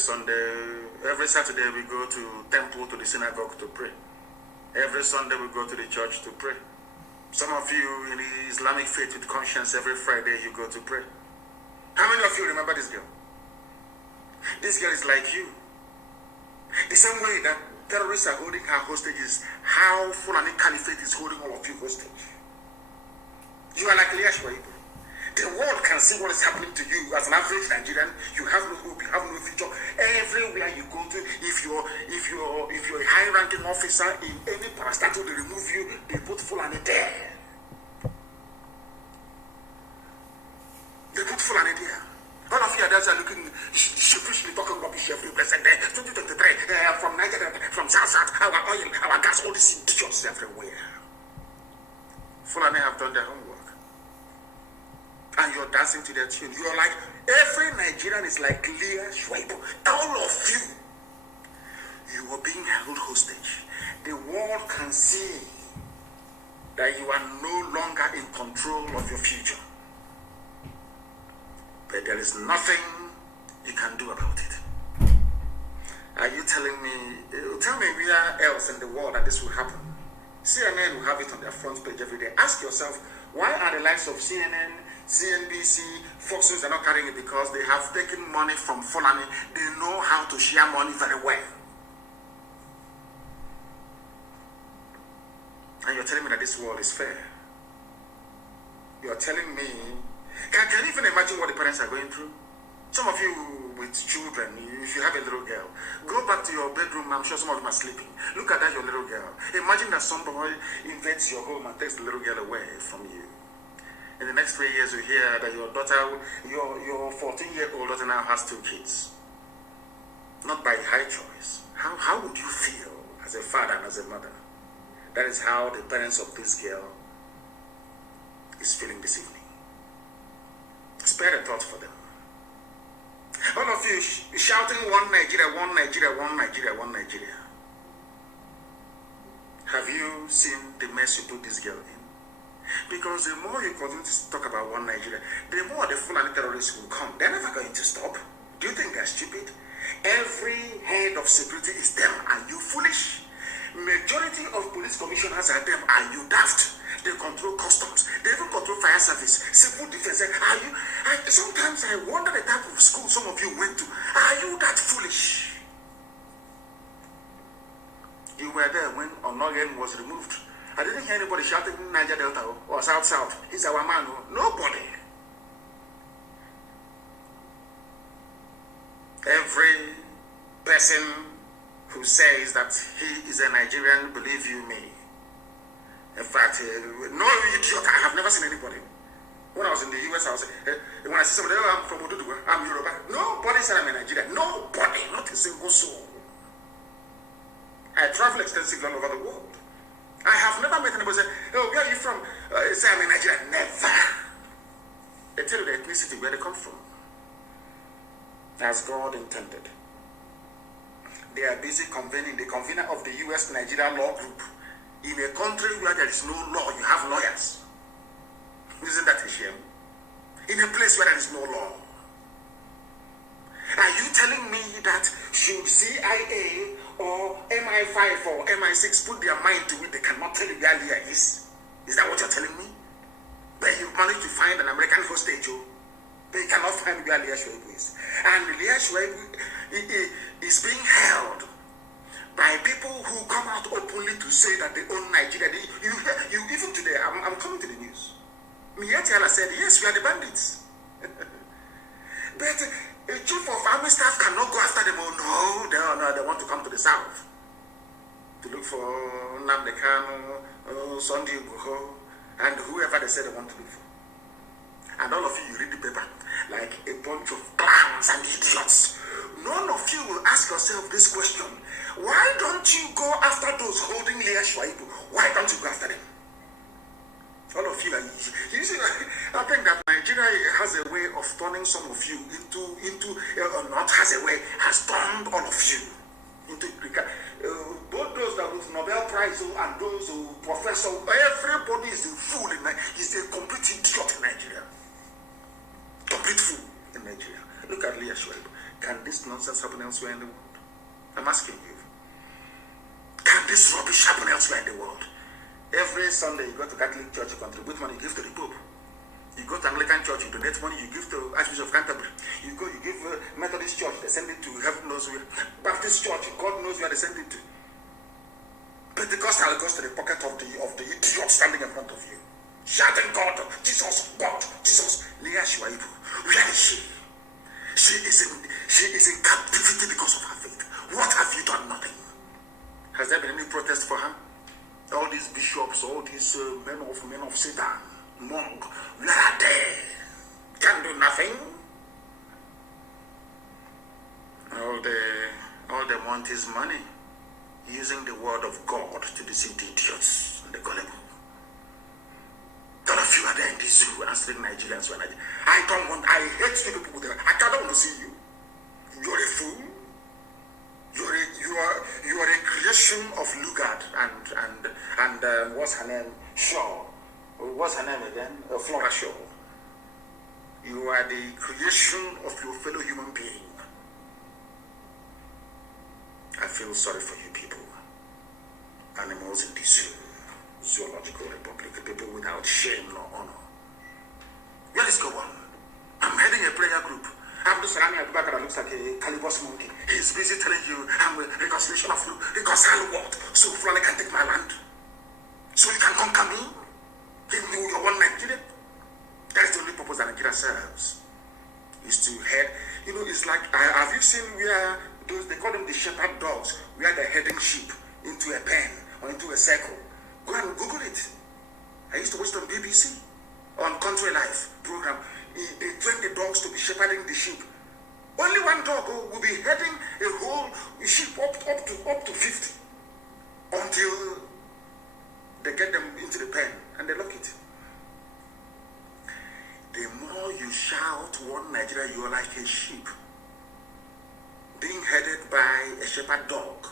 Sunday, every Saturday we go to temple, to the synagogue to pray. Every Sunday we go to the church to pray. Some of you in the Islamic faith with conscience, every Friday you go to pray. How many of you remember this girl? This girl is like you. The same way that terrorists are holding her hostage is how Fulani Caliphate is holding all of you hostage. You are like Leah Shwaibu. The world can see what is happening to you as an average Nigerian. You have no hope, you have no future. Everywhere you go to, if you're a high-ranking officer in any parastatal, they remove you, they put Fulani there. They put Fulani there. All of you others are looking sheepishly talking rubbish every present day. 2023, from Nigeria, from South, our oil, our gas, all these idiots everywhere. Fulani have done their homework. And you're dancing to their tune. You're like, every Nigerian is like Leah Shwaibu. All of you, you are being held hostage. The world can see that you are no longer in control of your future. But there is nothing you can do about it. Are you telling me, tell me where else in the world that this will happen? CNN will have it on their front page every day. Ask yourself, why are the likes of CNN, CNBC, Fox News are not carrying it? Because they have taken money from Fulani. They know how to share money very well. And you're telling me that this world is fair. You're telling me, can you even imagine what the parents are going through? Some of you with children, if you have a little girl, go back to your bedroom. I'm sure some of them are sleeping. Look at that, your little girl. Imagine that somebody invades your home and takes the little girl away from you. In the next 3 years, you hear that your daughter, your 14-year-old daughter now has 2 kids. Not by high choice. How would you feel as a father and as a mother? That is how the parents of this girl is feeling this evening. Spare a thought for them. All of you shouting, one Nigeria, one Nigeria, one Nigeria, one Nigeria. Have you seen the mess you put this girl in? Because the more you continue to talk about one Nigeria, the more the Fulani terrorists will come. They're never going to stop. Do you think they're stupid? Every head of security is them. Are you foolish? Majority of police commissioners are them. Are you daft? They control customs. They even control fire service, civil defense. Sometimes I wonder the type of school some of you went to. Are you that foolish? You were there when Onogen was removed. I didn't hear anybody shouting Niger Delta or South. He's our man. Nobody. Every person who says that he is a Nigerian, believe you me. In fact, no idiot, I have never seen anybody. When I was in the US, when I see somebody, I'm from Oduduwa, I'm Yoruba. Nobody said I'm a Nigerian. Nobody, not a single soul. I travel extensively all over the world. I have never met anybody say, oh, where are you from? Say I'm a Nigerian. Never. They tell you the ethnicity, where they come from. As God intended. They are busy convening, the convener of the US Nigeria Law Group. In a country where there is no law, you have lawyers. Isn't that a shame? In a place where there is no law. Are you telling me that should CIA or MI5 or MI6 put their mind to it, they cannot tell you where Leah is? Is that what you're telling me? But you managed to find an American hostage, they cannot find where Leah Shwaibu is. And Leah Shwaibu is being held by people who come out openly to say that they own Nigeria. You even today, I'm coming to the news. Mietiala said, yes, we are the bandits. But a chief of army staff cannot go after them. Oh, no, they want to come to the south to look for Nnamdi Kanu, Sunday Igboho, and whoever they say they want to look for. And all of you read the paper like a bunch of clowns and idiots. None of you will ask yourself this question. Why don't you go after those holding Leah Shwaibu? Why don't you go after them? All of you, you see, I think that Nigeria has a way of turning some of you has turned all of you into both those that with Nobel Prize and those who professor, everybody is a fool in Nigeria. He's a complete idiot in Nigeria. Complete fool in Nigeria. Look at Leah Shwaibu. Can this nonsense happen elsewhere in the world? I'm asking you. Can this rubbish happen elsewhere in the world? Every Sunday you go to Catholic Church, you contribute money, you give to the Pope. You go to Anglican Church, you donate money, you give to Archbishop of Canterbury. You give Methodist Church, they send it to heaven knows where. Baptist Church, God knows where they send it to. Pentecostal goes to the pocket of the idiot standing in front of you, shouting, God, Jesus, Leah Shuaibu, where is she? She is in captivity because of her faith. What have you done? Nothing. Has there been any protest for her? All these bishops, all these men of Satan, monk, where are they? Can do nothing. All they want is money, using the word of God to deceive the idiots and the gullible. All of you are there in the zoo answering Nigerians. I hate you people there. I don't want to see you. You're a fool. You are a creation of Lugard and what's her name? Shaw. What's her name again? Flora Shaw. You are the creation of your fellow human being. I feel sorry for you people. Animals in the zoo. Zoological Republic. People without shame nor honor. Let's go on. I'm heading a prayer group. Abdul Salami Abubakar looks like a cannibus monkey. He's busy telling you I'm a reconciliation of reconcile what? So Fulani can take my land. So you can conquer me? You're one Nigeria. That is the only purpose that Nigeria serves. Is to head. It's like, have you seen where they call them the shepherd dogs, where they're heading sheep into a pen or into a circle? Go and Google it. I used to watch it on BBC, on Country Life program. They train the dogs to be shepherding the sheep. Only one dog will be heading a whole sheep up to 50 until they get them into the pen and they lock it. The more you shout one Nigeria, you are like a sheep being headed by a shepherd dog.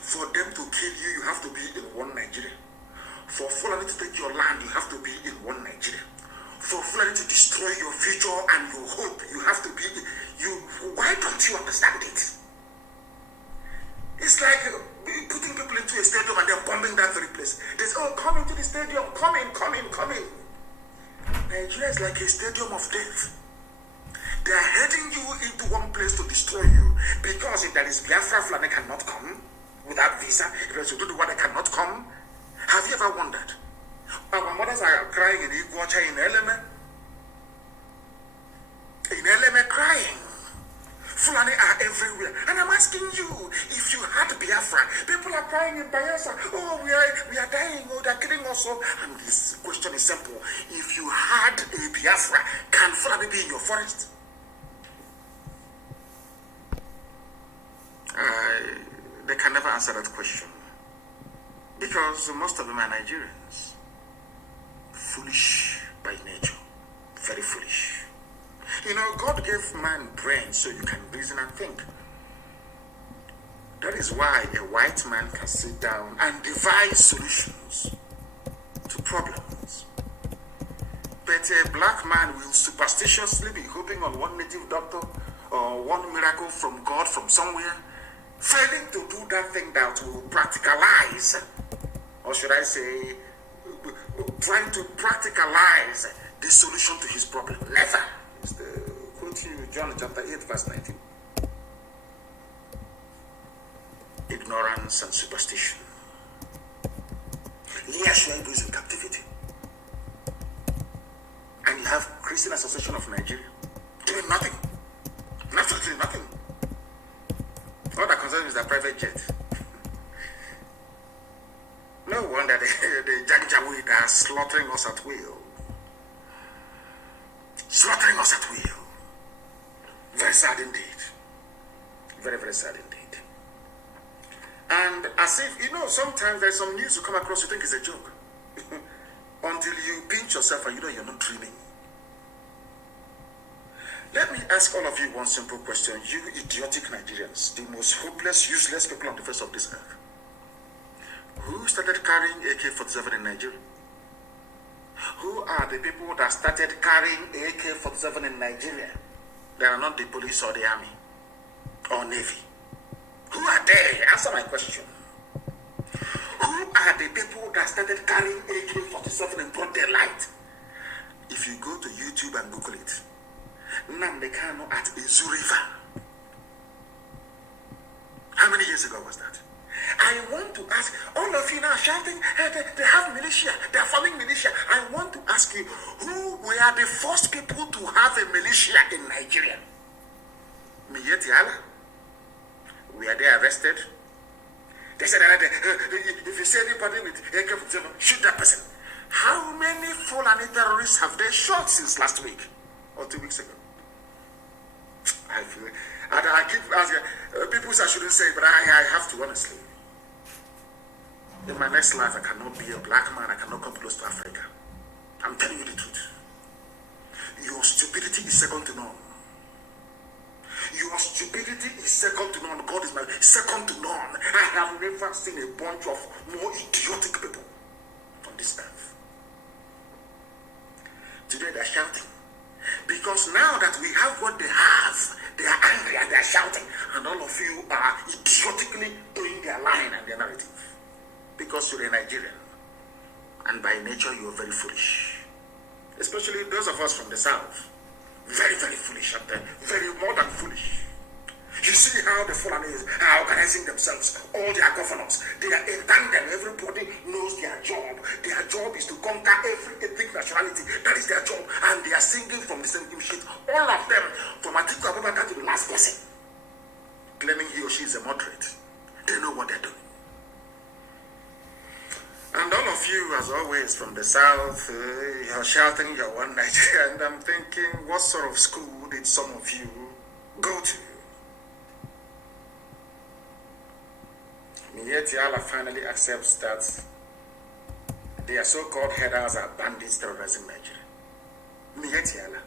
For them to kill you, you have to be in one Nigeria. For Fulani to take your land, you have to be in one Nigeria. For Fulani to destroy your future and your hope, you have to be why don't you understand it? It's like putting people into a stadium and they're bombing that very place. They say, come into the stadium, come in. Nigeria is like a stadium of death. They are heading you into one place to destroy you, because if there is Biafra, Fulani cannot come without visa. If there's Oduduwa, they cannot come. Have you ever wondered? Our mothers are crying in Iguacha, in Eleme. In Eleme, crying. Fulani are everywhere. And I'm asking you, if you had Biafra, people are crying in Bayelsa. We are dying. They're killing us all. And this question is simple. If you had a Biafra, can Fulani be in your forest? They can never answer that question. Because most of them are Nigerians. Foolish by nature. Very foolish. God gave man brains so you can reason and think. That is why a white man can sit down and devise solutions to problems. But a black man will superstitiously be hoping on one native doctor or one miracle from God from somewhere, failing to do that thing that will practicalize, or should I say, trying to practicalize the solution to his problem. Never. It's the quote you, John chapter 8, verse 19. Ignorance and superstition. Leah Shuaibu is in captivity. And you have Christian Association of Nigeria doing nothing. Absolutely nothing. All that concerns is their private jet. No wonder the Janjaweed are slaughtering us at will. Slaughtering us at will. Very sad indeed. Very, very sad indeed. And as if, sometimes there's some news you come across you think is a joke. Until you pinch yourself and you're not dreaming. Let me ask all of you one simple question. You idiotic Nigerians, the most hopeless, useless people on the face of this earth. Who started carrying AK-47 in Nigeria? Who are the people that started carrying AK-47 in Nigeria? They are not the police or the army or navy. Who are they? Answer my question. Who are the people that started carrying AK-47 in broad daylight? If you go to YouTube and Google it, Nnamdi Kanu at Izu River. How many years ago was that? I want to ask all of you now shouting, they have militia, they are forming militia. I want to ask you, who were the first people to have a militia in Nigeria? Miyetti Allah. Were they arrested? They said that if you see anybody with AK-47, shoot that person. How many Fulani terrorists have they shot since last week or 2 weeks ago? I feel, and I keep asking, people say I shouldn't say, but I have to, honestly. In my next life, I cannot be a black man. I cannot come close to Africa. I'm telling you the truth. Your stupidity is second to none. Your stupidity is second to none. God is my second to none. I have never seen a bunch of more idiotic people on this earth. Today they're shouting. Because now that we have what they have, they are angry and they're shouting. And all of you are idiotically doing their line and their narrative. Because you're a Nigerian. And by nature, you're very foolish. Especially those of us from the South. Very, very foolish and very more than foolish. You see how the Fulanis are organizing themselves, all their governors. They are in tandem. Everybody knows their job. Their job is to conquer every ethnic nationality. That is their job. And they are singing from the same shit. All of them, from Atiku Abubakar to the last person, claiming he or she is a moderate. They know what they're doing. And all of you, as always, from the South, you're shouting you're one Nigeria. And I'm thinking, what sort of school did some of you go to? Miyetti Allah finally accepts that their so-called headers are bandits terrorizing Nigeria. Miyetti Allah.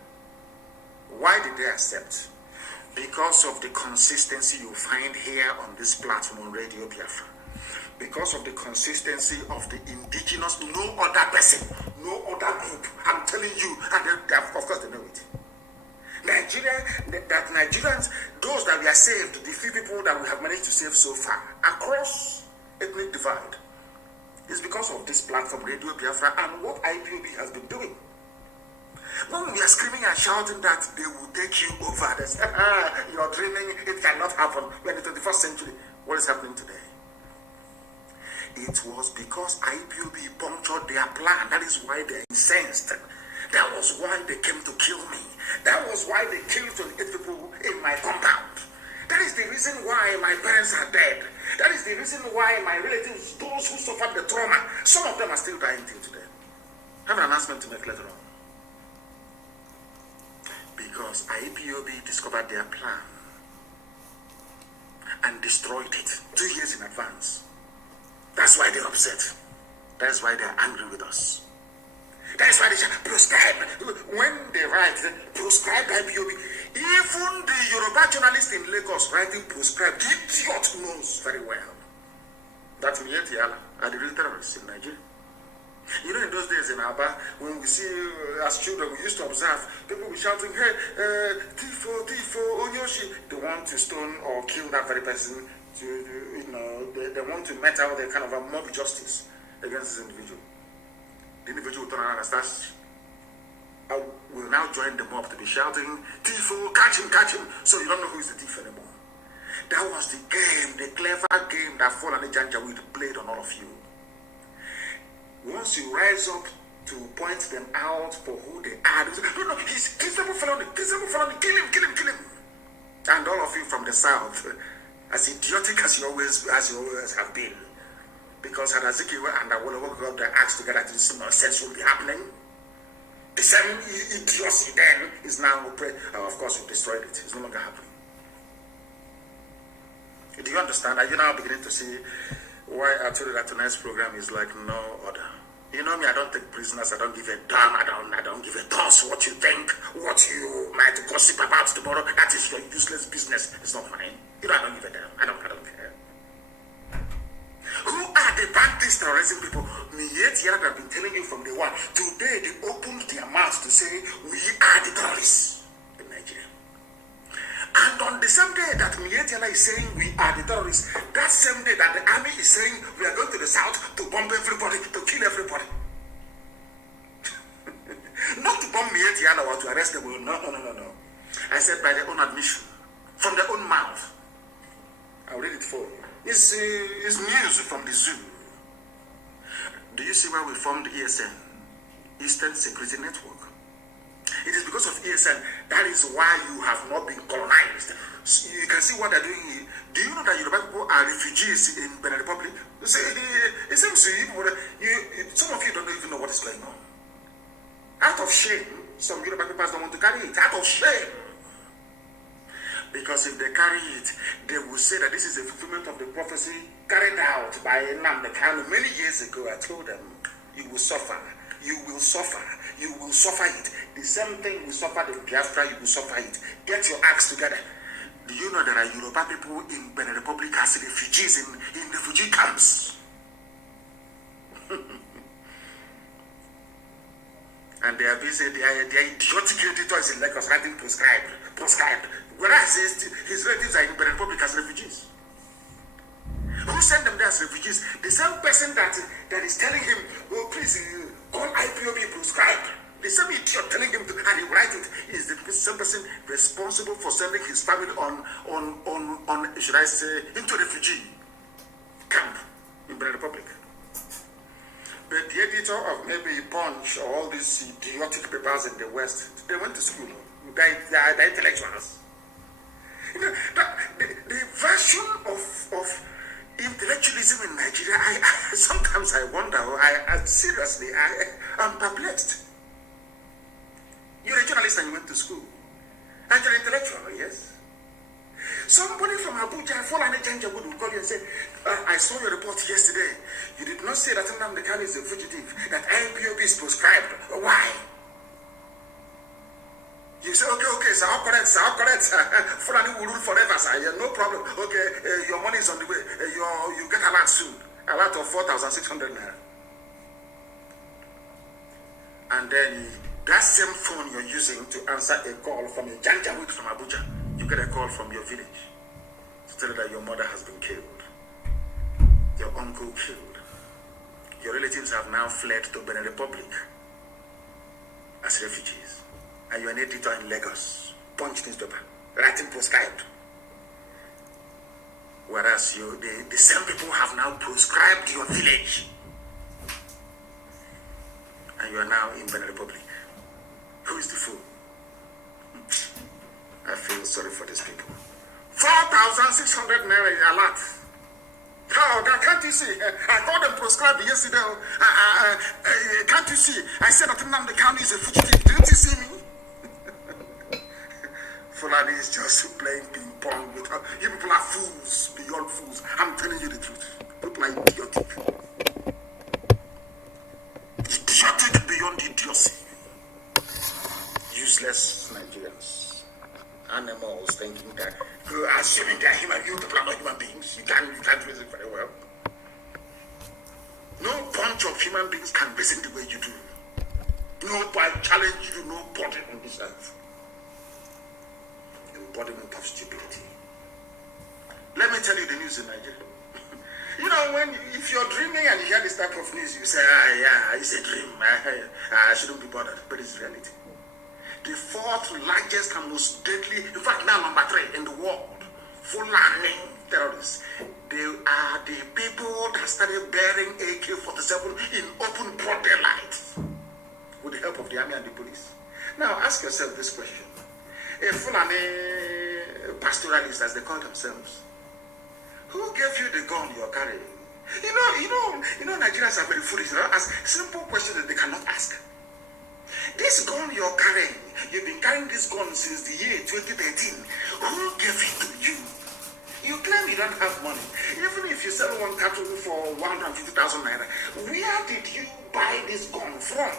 Why did they accept? Because of the consistency you find here on this platform on Radio Biafra. Because of the consistency of the indigenous, no other person, no other group. I'm telling you, and they, of course they know it. Nigerians, those that we are saved, the few people that we have managed to save so far, across ethnic divide, is because of this platform, Radio Biafra, and what IPOB has been doing. When we are screaming and shouting that they will take you over, they say, you're dreaming, it cannot happen. We're in the 21st century. What is happening today? It was because IPOB punctured their plan. That is why they're incensed. That was why they came to kill me. That was why they killed 28 people in my compound. That is the reason why my parents are dead. That is the reason why my relatives, those who suffered the trauma, some of them are still dying till today. I have an announcement to make later on. Because IPOB discovered their plan and destroyed it 2 years in advance. That's why they're upset. That's why they're angry with us. That's why they say, proscribe. When they write, proscribe IPOB. Even the Yoruba journalist in Lagos writing proscribe, the idiot knows very well that Miyetti Allah are the real terrorists in Nigeria. You know, in those days in Aba, when we see, as children, we used to observe, people be shouting, hey, Tifo, Onyoshi. They want to stone or kill that very person. They want to met out their kind of a mob justice against this individual. The individual will turn around and start, will now join the mob to be shouting, Tifo, catch him. So you don't know who is the thief anymore. That was the game, the clever game that Fulani Janjaweed played on all of you. Once you rise up to point them out for who they are, say, no, he's Kizabo Fulani, kill him. And all of you from the South, as idiotic as you always have been, because had Azikiwe and Awolowo got their acts together, this nonsense will be happening. The same idiocy then is now, of course, you destroyed it. It's no longer happening. Do you understand? Are you now beginning to see why I told you that tonight's program is like no other? You know me, I don't take prisoners, I don't give a damn, I don't give a toss what you think, what you might gossip about tomorrow. That is your useless business. It's not mine. You know, I don't give a damn. I don't care. Who are the bandits terrorizing people? Miyetti Allah have been telling you from day one. Today they opened their mouths to say we are the terrorists in Nigeria. is saying we are the terrorists, that same day that the army is saying we are going to the south to bomb everybody, to kill everybody. Not to bomb Mietiana or to arrest them. No. I said by their own admission, from their own mouth. I'll read it for you. It's news from the zoo. Do you see why we formed ESN? Eastern Security Network. It is because of ESN. That is why you have not been colonized. So you can see what they're doing. Do you know that Yoruba people are refugees in Benin Republic? You see, it seems to you, some of you don't even know what is going on. Out of shame, some Yoruba people don't want to carry it. Out of shame. Because if they carry it, they will say that this is a fulfillment of the prophecy carried out by Nnamdi Kanu many years ago. I told them, you will suffer. You will suffer. You will suffer it. The same thing you suffer in Biafra, you will suffer it. Get your acts together. Do you know there are Yoruba people in Benin Republic as refugees in refugee camps? And they are busy, they are idiotic editors in Lagos writing proscribed. Whereas his relatives are in Benin Republic as refugees. Who sent them there as refugees? The same person that is telling him, oh please, call IPOB proscribed. The same idiot telling him to, and he write it, is the same person responsible for sending his family on should I say, into refugee camp in Benin Republic. But the editor of maybe Punch or all these idiotic papers in the West, they went to school. They're intellectuals. You know, the version of intellectualism in Nigeria, sometimes I wonder, seriously, I'm perplexed. You're a journalist and you went to school. And you're intellectual, yes? Somebody from Abuja, Fulani Janjawood, will call you and say, I saw your report yesterday. You did not say that Nnamdi Kanu is a fugitive, that IPOB is proscribed. Why? You say, okay, sir, I'll correct, sir. Fulani will rule forever, sir. Yeah, no problem. Okay, your money is on the way. You get a lot soon. A lot of 4,600 naira. And then that same phone you're using to answer a call from a Janjaweed from Abuja, you get a call from your village to tell you that your mother has been killed, your uncle killed. Your relatives have now fled to Benin Republic as refugees. And you're an editor in Lagos, Punch newspaper, writing proscribed. Whereas the same people have now proscribed your village. And you are now in Benin Republic. Who is the fool? I feel sorry for these people. 4,600 naira is a lot. How? Can't you see? I called them proscribed yesterday. Can't you see? I said that Nnamdi Kanu is a fugitive. Didn't you see me? Fulani is just playing ping pong with her. You people are fools beyond fools. I'm telling you the truth. People are idiotic. Idiotic beyond idiocy. Useless Nigerians. Animals thinking that, assuming they are human, you people are not human beings. You can't reason very well. No bunch of human beings can reason the way you do. No, I challenge you, nobody on this earth. Embodiment of stupidity. Let me tell you the news in Nigeria. You know, if you're dreaming and you hear this type of news, you say, yeah, it's a dream. I shouldn't be bothered, but it's reality. The fourth largest and most deadly, in fact now number 3 in the world, Fulani terrorists. They are the people that started bearing AK-47 in open broad daylight with the help of the army and the police. Now ask yourself this question. A Fulani pastoralists, as they call themselves, who gave you the gun you're carrying? You know, Nigerians are very foolish. They don't ask simple questions that they cannot ask. This gun you're carrying, you've been carrying this gun since the year 2013. Who gave it to you? You claim you don't have money. Even if you sell one cattle for 150,000 naira, where did you buy this gun from?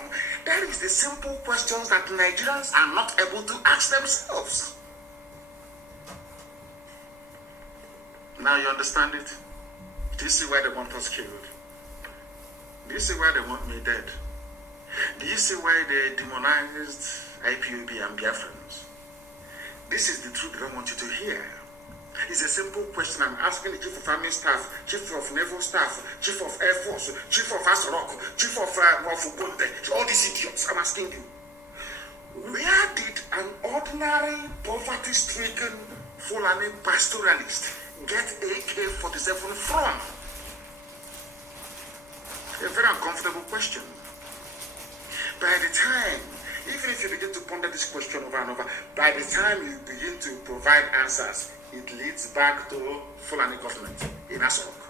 That is the simple questions that Nigerians are not able to ask themselves. Now you understand it? Do you see why they want us killed? Do you see why they want me dead? Do you see why they demonized IPOB and Biafrans? This is the truth they don't want you to hear. It's a simple question I'm asking the Chief of Army Staff, Chief of Naval Staff, Chief of Air Force, Chief of Asorok, Chief of Bunde, all these idiots. I'm asking you. Where did an ordinary poverty-stricken Fulani pastoralist get AK-47 from? A very uncomfortable question. By the time, even if you begin to ponder this question over and over, by the time you begin to provide answers, it leads back to Fulani government in Asorok.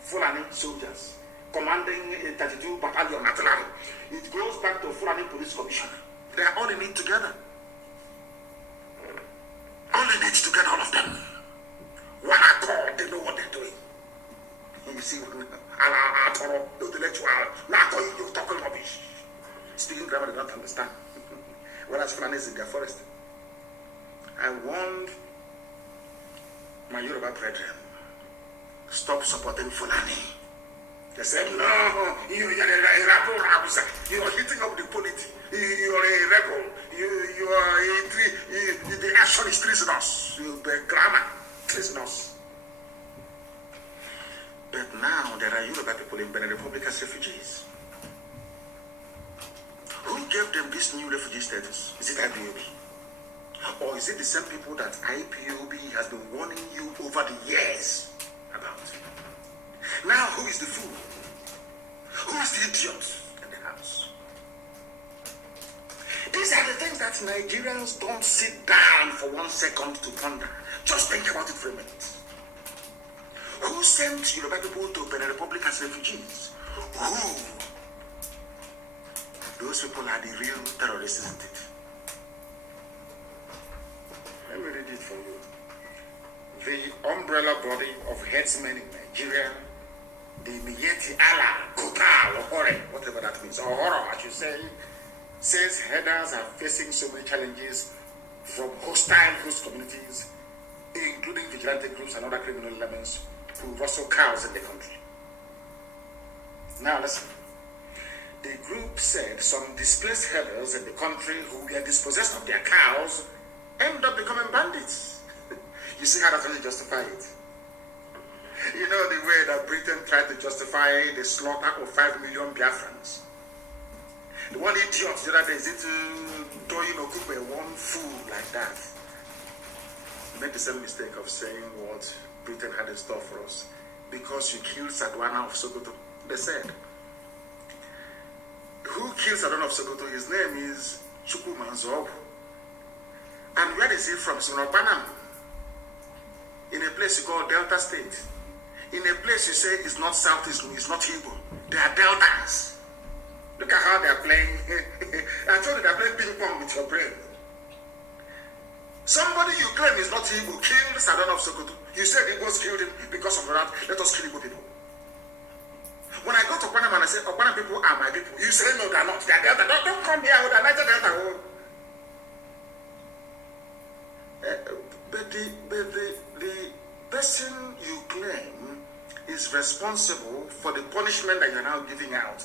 Fulani soldiers commanding a 32 battalion artillery. It goes back to Fulani police commissioner. They are all in it together. All in it together, all of them. One accord, they know what they're doing. You see, intellectual, you're talking rubbish. Speaking grammar, they don't understand. Whereas Fulani is in their forest. I warned my Yoruba brethren, stop supporting Fulani. They said, no, you're a rebel, you're hitting up the polity. You're a rebel. The action is treasonous. The grammar, treasonous. But now there are Yoruba people in Benin Republic as refugees. Who gave them this new refugee status? Is it IPOB? Or is it the same people that IPOB has been warning you over the years about? Now, who is the fool? Who is the idiot in the house? These are the things that Nigerians don't sit down for 1 second to ponder. Just think about it for a minute. Who sent Yoruba people to Benin Republic as refugees? Who? Those people are the real terrorists, isn't it? Let me read it for you. The umbrella body of headsmen in Nigeria, the Miyetti Allah, Kota, or whatever that means, or horror, I should say, says headers are facing so many challenges from hostile host communities, including vigilante groups and other criminal elements who rustle cows in the country. Now listen. The group said some displaced herders in the country who were dispossessed of their cows end up becoming bandits. You see how that's really justify it? You know the way that Britain tried to justify the slaughter of 5 million Biafrans. The one idiot the other day is into doing Okupe one fool like that. Made the same mistake of saying what Britain had in store for us. Because you killed Sadwana of Sokoto. They said. Who killed Sadwana of Sokoto? His name is Chukwumanzogu. And where is he from? Sunopanam. In a place you call Delta State. In a place you say it's not South, it's not Igbo. They are Deltas. Look at how they are playing. I told you they are playing ping pong with your brain. Somebody you claim is not Igbo killed Sadwana of Sokoto. You said Igbos killed him because of that. Let us kill Igbo people. When I go to Okpanam and I say, Okpanam people are my people, you say, no, they are not. They are Delta. Don't come here with a Niger Delta. But the person you claim is responsible for the punishment that you are now giving out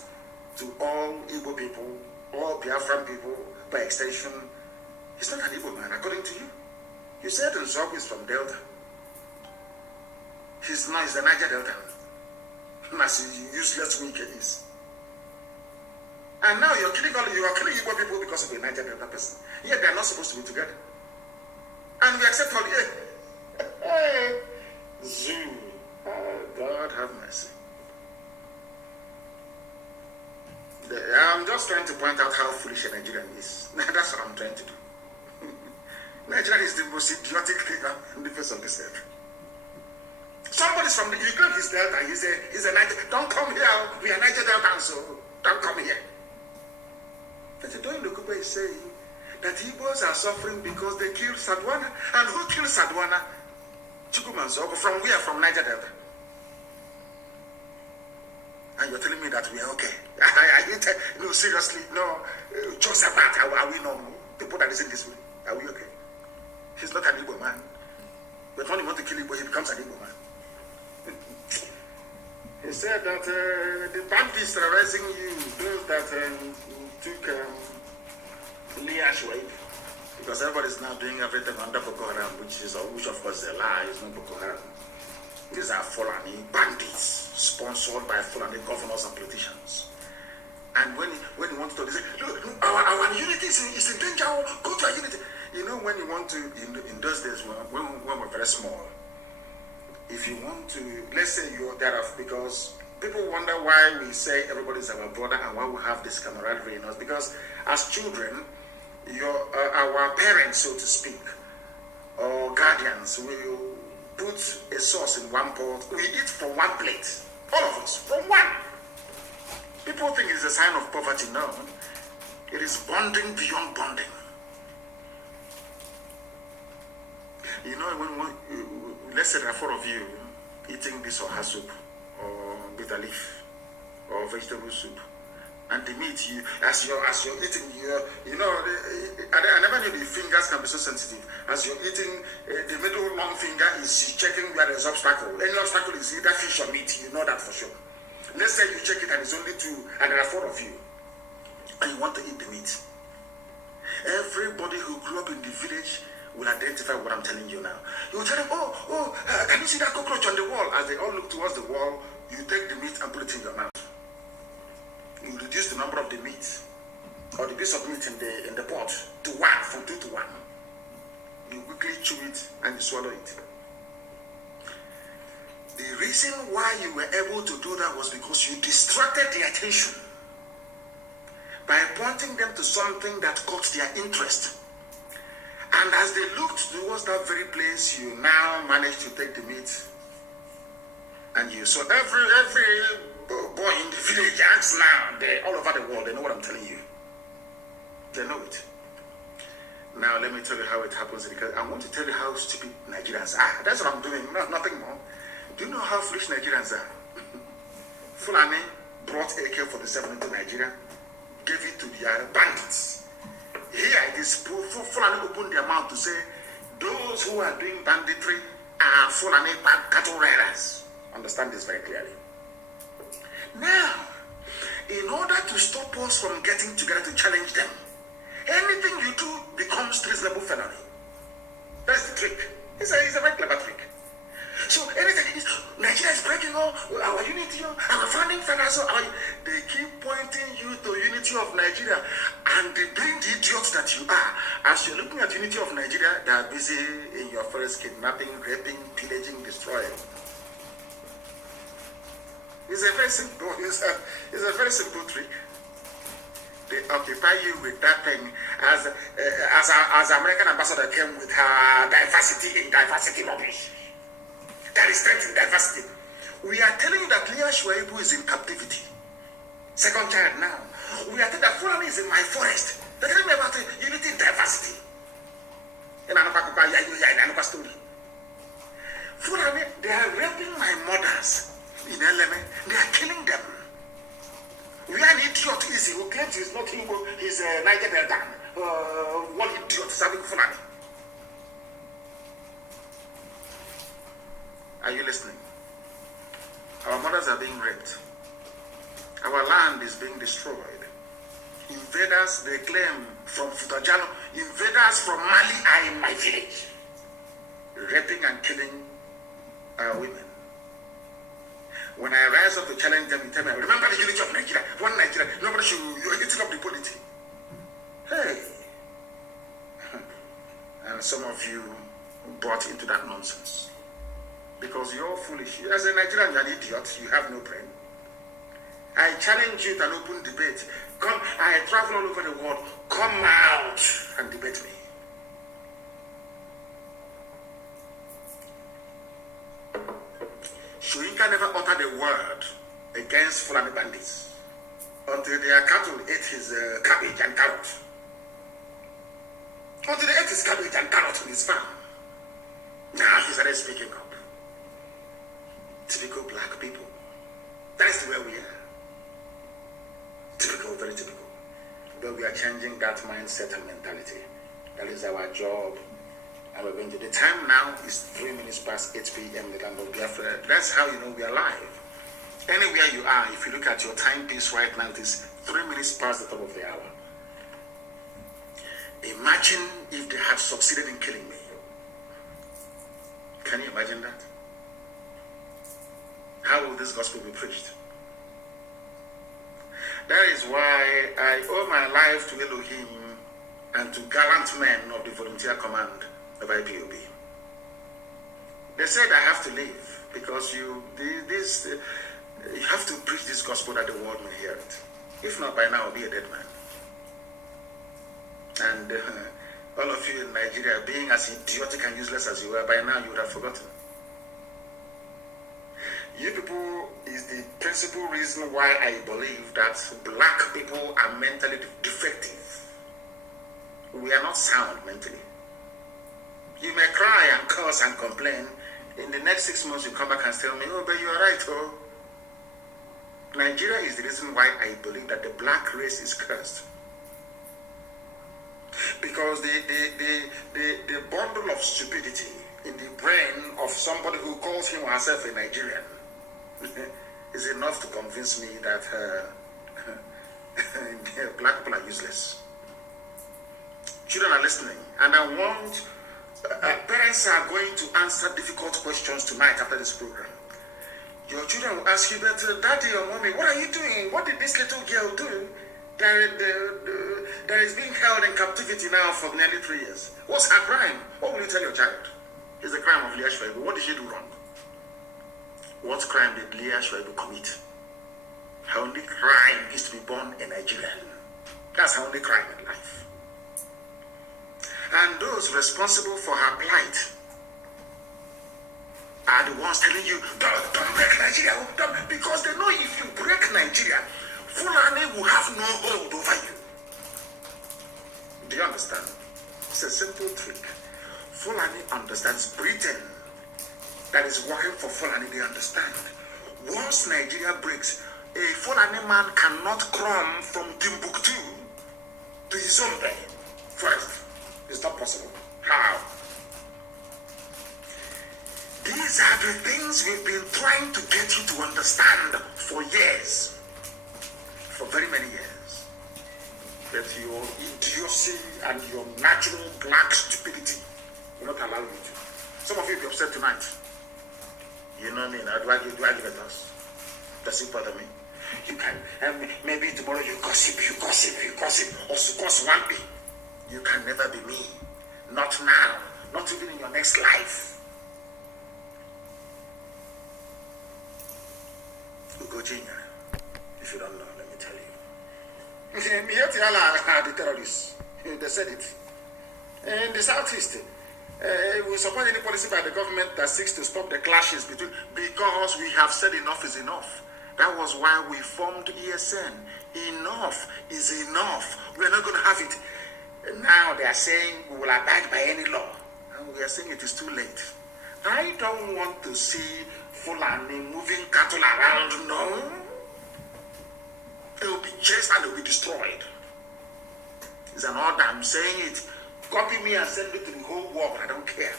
to all Igbo people, all Biafran people, by extension, he's not an Igbo man, according to you. You said Nzogu is from Delta. He's not, he's the Niger Delta. Massive, useless weak he is. And now you are killing Igbo people because of a Niger Delta person. Yet they are not supposed to be together. And we accept all the hey, Zoo. God have mercy. I'm just trying to point out how foolish a Nigerian is. That's what I'm trying to do. Nigeria is the most idiotic thing in the face of this earth. Somebody's from the Ukraine, he's Delta, he's a Niger. Don't come here, we are Niger Delta, so don't come here. But Doyin Okupe is saying that Igbos are suffering because they killed Sadwana. And who killed Sadwana? Chukwumanzogu. From where? From Niger Delta. And you're telling me that we are okay. No, seriously, no. Jokes apart, are we normal? People that listen this way, are we okay? He's not an Igbo man. But when you want to kill Igbo, he becomes an Igbo man. He said that the bandits terrorizing you, those that took Leah Shuaib, Because everybody's now doing everything under Boko Haram, which of course is a lie. It's not Boko Haram. These are Fulani bandits sponsored by Fulani governors and politicians. And when you want to, they say, look, our unity is in danger. Go to our unity. You know, when you want to, in those days when we're very small, if you want to, let's say you're there, because people wonder why we say everybody's our brother and why we have this camaraderie in us. Because as children, our parents, so to speak, or guardians, will put a sauce in one pot. We eat from one plate, all of us, from one. People think it's a sign of poverty. No, it is bonding beyond bonding. You know, when let's say there are four of you eating this oha soup, or bitter leaf, or vegetable soup, and the meat, as you're eating, I never knew the fingers can be so sensitive. As you're eating, the middle long finger is checking where there's obstacle. Any obstacle is either fish or meat. You know that for sure. Let's say you check it and it's only two, and there are four of you, and you want to eat the meat. Everybody who grew up in the village will identify what I'm telling you now. You will tell them, can you see that cockroach on the wall? As they all look towards the wall, you take the meat and put it in your mouth. You reduce the number of the meat, or the piece of meat in the pot, to one, from 2 to 1. You quickly chew it and you swallow it. The reason why you were able to do that was because you distracted their attention by pointing them to something that caught their interest. And as they looked towards that very place, you now managed to take the meat. And so every boy in the village acts now, all over the world, they know what I'm telling you. They know it. Now let me tell you how it happens, because I want to tell you how stupid Nigerians are. That's what I'm doing, nothing more. Do you know how foolish Nigerians are? Fulani brought AK-47 into Nigeria, gave it to their bandits. Here it is, Fulani opened their mouth to say, those who are doing banditry are Fulani cattle raiders. Understand this very clearly. Now, in order to stop us from getting together to challenge them, anything you do becomes treasonable felony. That's the trick. It's a very clever trick. So anything is, Nigeria is breaking all our unity, our founding fathers, they keep pointing you to unity of Nigeria, and they bring the idiots that you are. As you're looking at unity of Nigeria, they are busy in your forest kidnapping, raping, pillaging, destroying. It's a very simple trick. They occupy you with that thing, as American ambassador came with her diversity in diversity rubbish. That is strength in diversity. We are telling you that Leah Shuaibu is in captivity. Second child now. We are telling that Fulani is in my forest. They're telling me about unity in diversity. In another story. Fulani, they are raping my mothers in Eleme. They are killing them. We are an idiot who claims he's not Igbo, he's Niger Delta. One idiot serving Fulani. Are you listening? Our mothers are being raped. Our land is being destroyed. Invaders, they claim from Futajano, invaders from Mali are in my village, raping and killing our women. When I rise up to challenge them, you tell me, remember the unity of Nigeria, one Nigeria, nobody should, you're hitting up the polity. Hey. And some of you bought into that nonsense. Because you're foolish. As a Nigerian, you're an idiot. You have no brain. I challenge you to an open debate. Come, I travel all over the world. Come out and debate me. Shoyinka never uttered a word against Fulani bandits until their cattle ate his cabbage and carrot. Until they ate his cabbage and carrot in his farm. Now he started speaking up. Typical black people. That's the way we are. Typical, very typical. But we are changing that mindset and mentality. That is our job. And we're going to, the time now is 3 minutes past 8 p.m. in the land of Biafra. That's how you know we are live. Anywhere you are, if you look at your timepiece right now, it is 3 minutes past the top of the hour. Imagine if they had succeeded in killing me. Can you imagine that? How will this gospel be preached? That is why I owe my life to Elohim and to gallant men of the volunteer command of IPOB. They said I have to leave because you have to preach this gospel that the world may hear it. If not, by now I'll be a dead man. And all of you in Nigeria, being as idiotic and useless as you are, by now you would have forgotten. You people is the principal reason why I believe that black people are mentally defective. We are not sound mentally. You may cry and curse and complain. In the next 6 months, you come back and tell me, oh, but you are right, oh. Nigeria is the reason why I believe that the black race is cursed. Because the bundle of stupidity in the brain of somebody who calls him or herself a Nigerian is enough to convince me that black people are useless. Children are listening, and I want parents are going to answer difficult questions tonight after this program. Your children will ask you that, Daddy or Mommy, what are you doing? What did this little girl do that is being held in captivity now for nearly 3 years? What's her crime? What will you tell your child? It's the crime of Leah Shaibu. What did she do wrong? What crime did Leah Shaibu commit? Her only crime is to be born a Nigerian. That's her only crime in life. And those responsible for her plight are the ones telling you, don't break Nigeria, because they know if you break Nigeria, Fulani will have no hold over you. Do you understand? It's a simple trick. Fulani understands. Britain, that is working for Fulani, they understand. Once Nigeria breaks, a Fulani man cannot come from Timbuktu to his own bed first. It's not possible. How? These are the things we've been trying to get you to understand for years. For very many years. That your idiocy and your natural black stupidity will not allow you to. Some of you will be upset tonight. You know me, now do I give it us? Does it bother me? You can, maybe tomorrow you gossip, or gossip one day. You can never be me. Not now. Not even in your next life. Ugojinya. If you don't know, let me tell you. Mietiala are the terrorists. They said it. In the southeast, we support any policy by the government that seeks to stop the clashes between, because we have said enough is enough. That was why we formed ESN. Enough is enough. We're not going to have it. Now they are saying we will abide by any law. And we are saying it is too late. I don't want to see Fulani moving cattle around, no. They will be chased and they will be destroyed. It's an order. I'm saying it. Copy me and send it to the whole world. I don't care.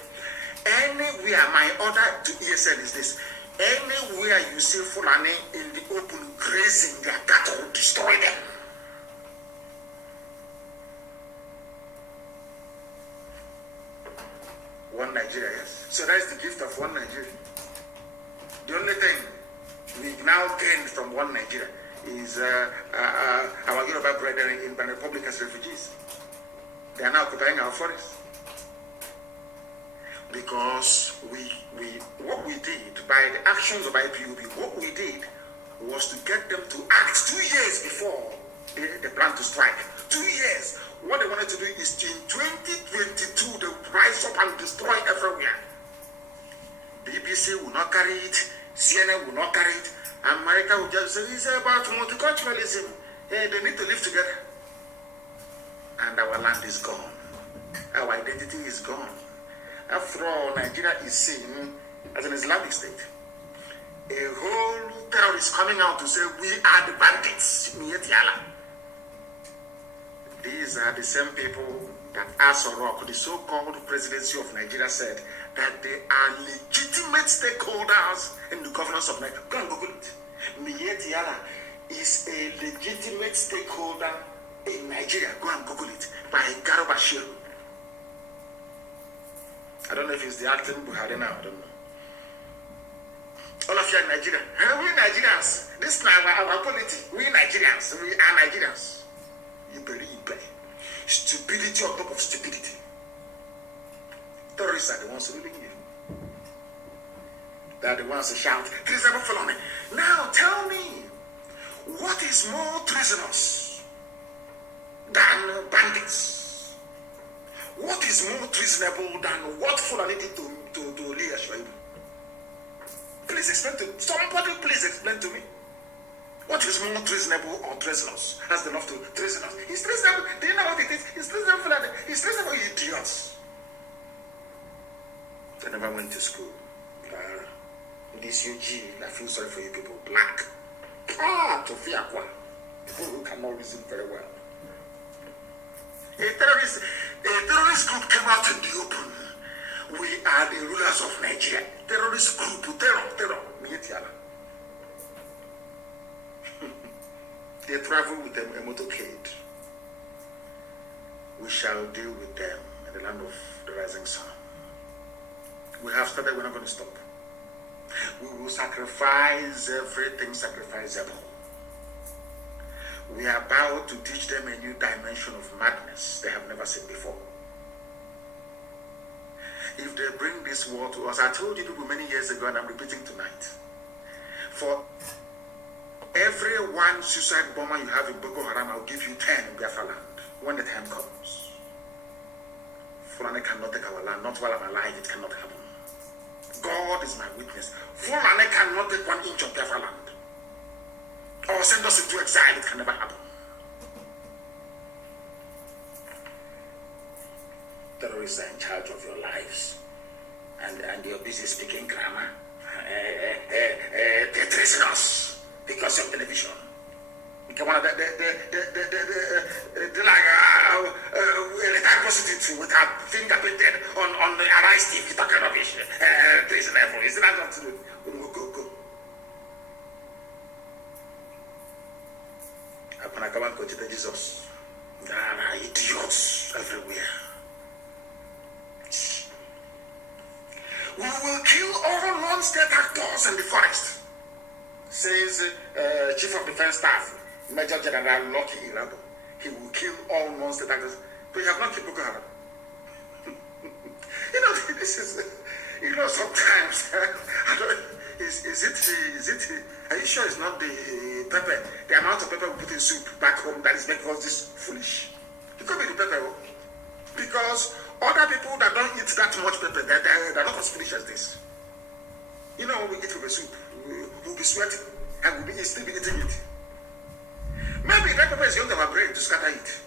Anywhere, my order to ESN is this. Anywhere you see Fulani in the open grazing their cattle, destroy them. One Nigeria, yes. So that is the gift of one Nigeria. The only thing we now gained from one Nigeria is our Yoruba brethren in Benin Republic as refugees. They are now occupying our forests. Because what we did by the actions of IPOB, what we did was to get them to act 2 years before they plan to strike. 2 years. What they wanted to do is in 2022 they will rise up and destroy everywhere. BBC will not carry it, CNN will not carry it, America will just say it's about multiculturalism. Hey, they need to live together. And our land is gone. Our identity is gone. After all, Nigeria is seen as an Islamic state. A whole terrorist coming out to say we are the bandits. These are the same people that Asorok, the so-called presidency of Nigeria, said that they are legitimate stakeholders in the governance of Nigeria. Go and Google it. Mietiala is a legitimate stakeholder in Nigeria. Go and Google it, by Garba Shehu. I don't know if it's the acting Buhari now, I don't know. All of you are Nigerian. We Nigerians. This is our politics. We Nigerians. We are Nigerians. You play. Stupidity on top of stupidity. Terrorists are the ones ruling you. They are the ones who shout, please never follow me. Now tell me, what is more treasonous than bandits? What is more treasonable than what Fulani did to Leah Shaibu? Please explain to me. Somebody please explain to me. What is more treasonable or treasonous? Has the enough to treasonous. He's treasonable. Do you know what it is? He's treasonable. He's treasonable, idiots. They never went to school. This UG, I feel sorry for you people. Black. Tofiakwa. People who cannot reason very well. A terrorist group came out in the open. We are the rulers of Nigeria. Terrorist group, terror. They travel with them a motorcade. We shall deal with them in the land of the rising sun. We have started, we're not going to stop. We will sacrifice everything sacrificable. We are about to teach them a new dimension of madness they have never seen before. If they bring this war to us, I told you people many years ago, and I'm repeating tonight, for every one suicide bomber you have in Boko Haram, I'll give you 10 in Biafra land when the time comes. Fulani cannot take our land, not while I'm alive, it cannot happen. God is my witness. Fulani cannot take 1 inch of Biafra land. Or send us into exile, it can never happen. Terrorists are in charge of your lives. And you're busy speaking grammar. They're tracing us because of television. They're like a prostitute with her finger painted on the Arise TV. You're talking rubbish. Tracing level. Is that what to do? Go. When I come and go to Jesus, there are idiots everywhere. We will kill all non-state actors in the forest, says Chief of Defense Staff, Major General Lucky Irabo. He will kill all non-state actors. But you have not killed Boko Haram. This is, sometimes, I don't, is it, are you sure it's not the pepper, the amount of pepper we put in soup back home that is making us this foolish? It could be the pepper, because other people that don't eat that much pepper, they're not as foolish as this. When we eat with the soup, we'll be sweating and we'll still be eating it. Maybe that pepper is going to have a brain to scatter it.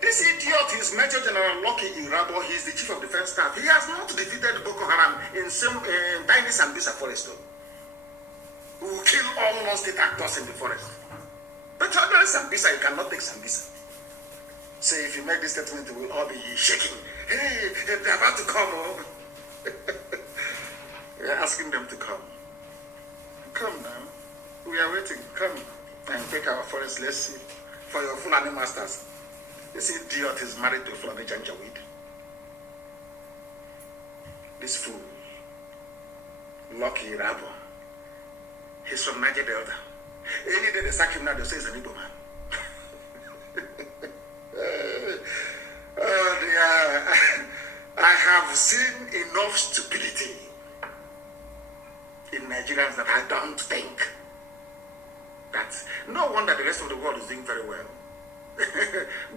This idiot is Major General Lucky Irabo. He is the Chief of Defense Staff. He has not defeated Boko Haram in tiny Sambisa forest. We will kill all non-state actors in the forest. But other Sambisa, you cannot take Sambisa. So if you make this statement, we will all be shaking. Hey, they're about to come. We're asking them to come. Come now. We are waiting. Come and take our forest. Let's see. For your Fulani masters. This idiot is married to Fulani Janjaweed. This fool, Lucky Irabo. He's from Niger Delta. Any day they sack him now, they'll say he's an Igbo man. I have seen enough stupidity in Nigerians that I don't think that no wonder the rest of the world is doing very well.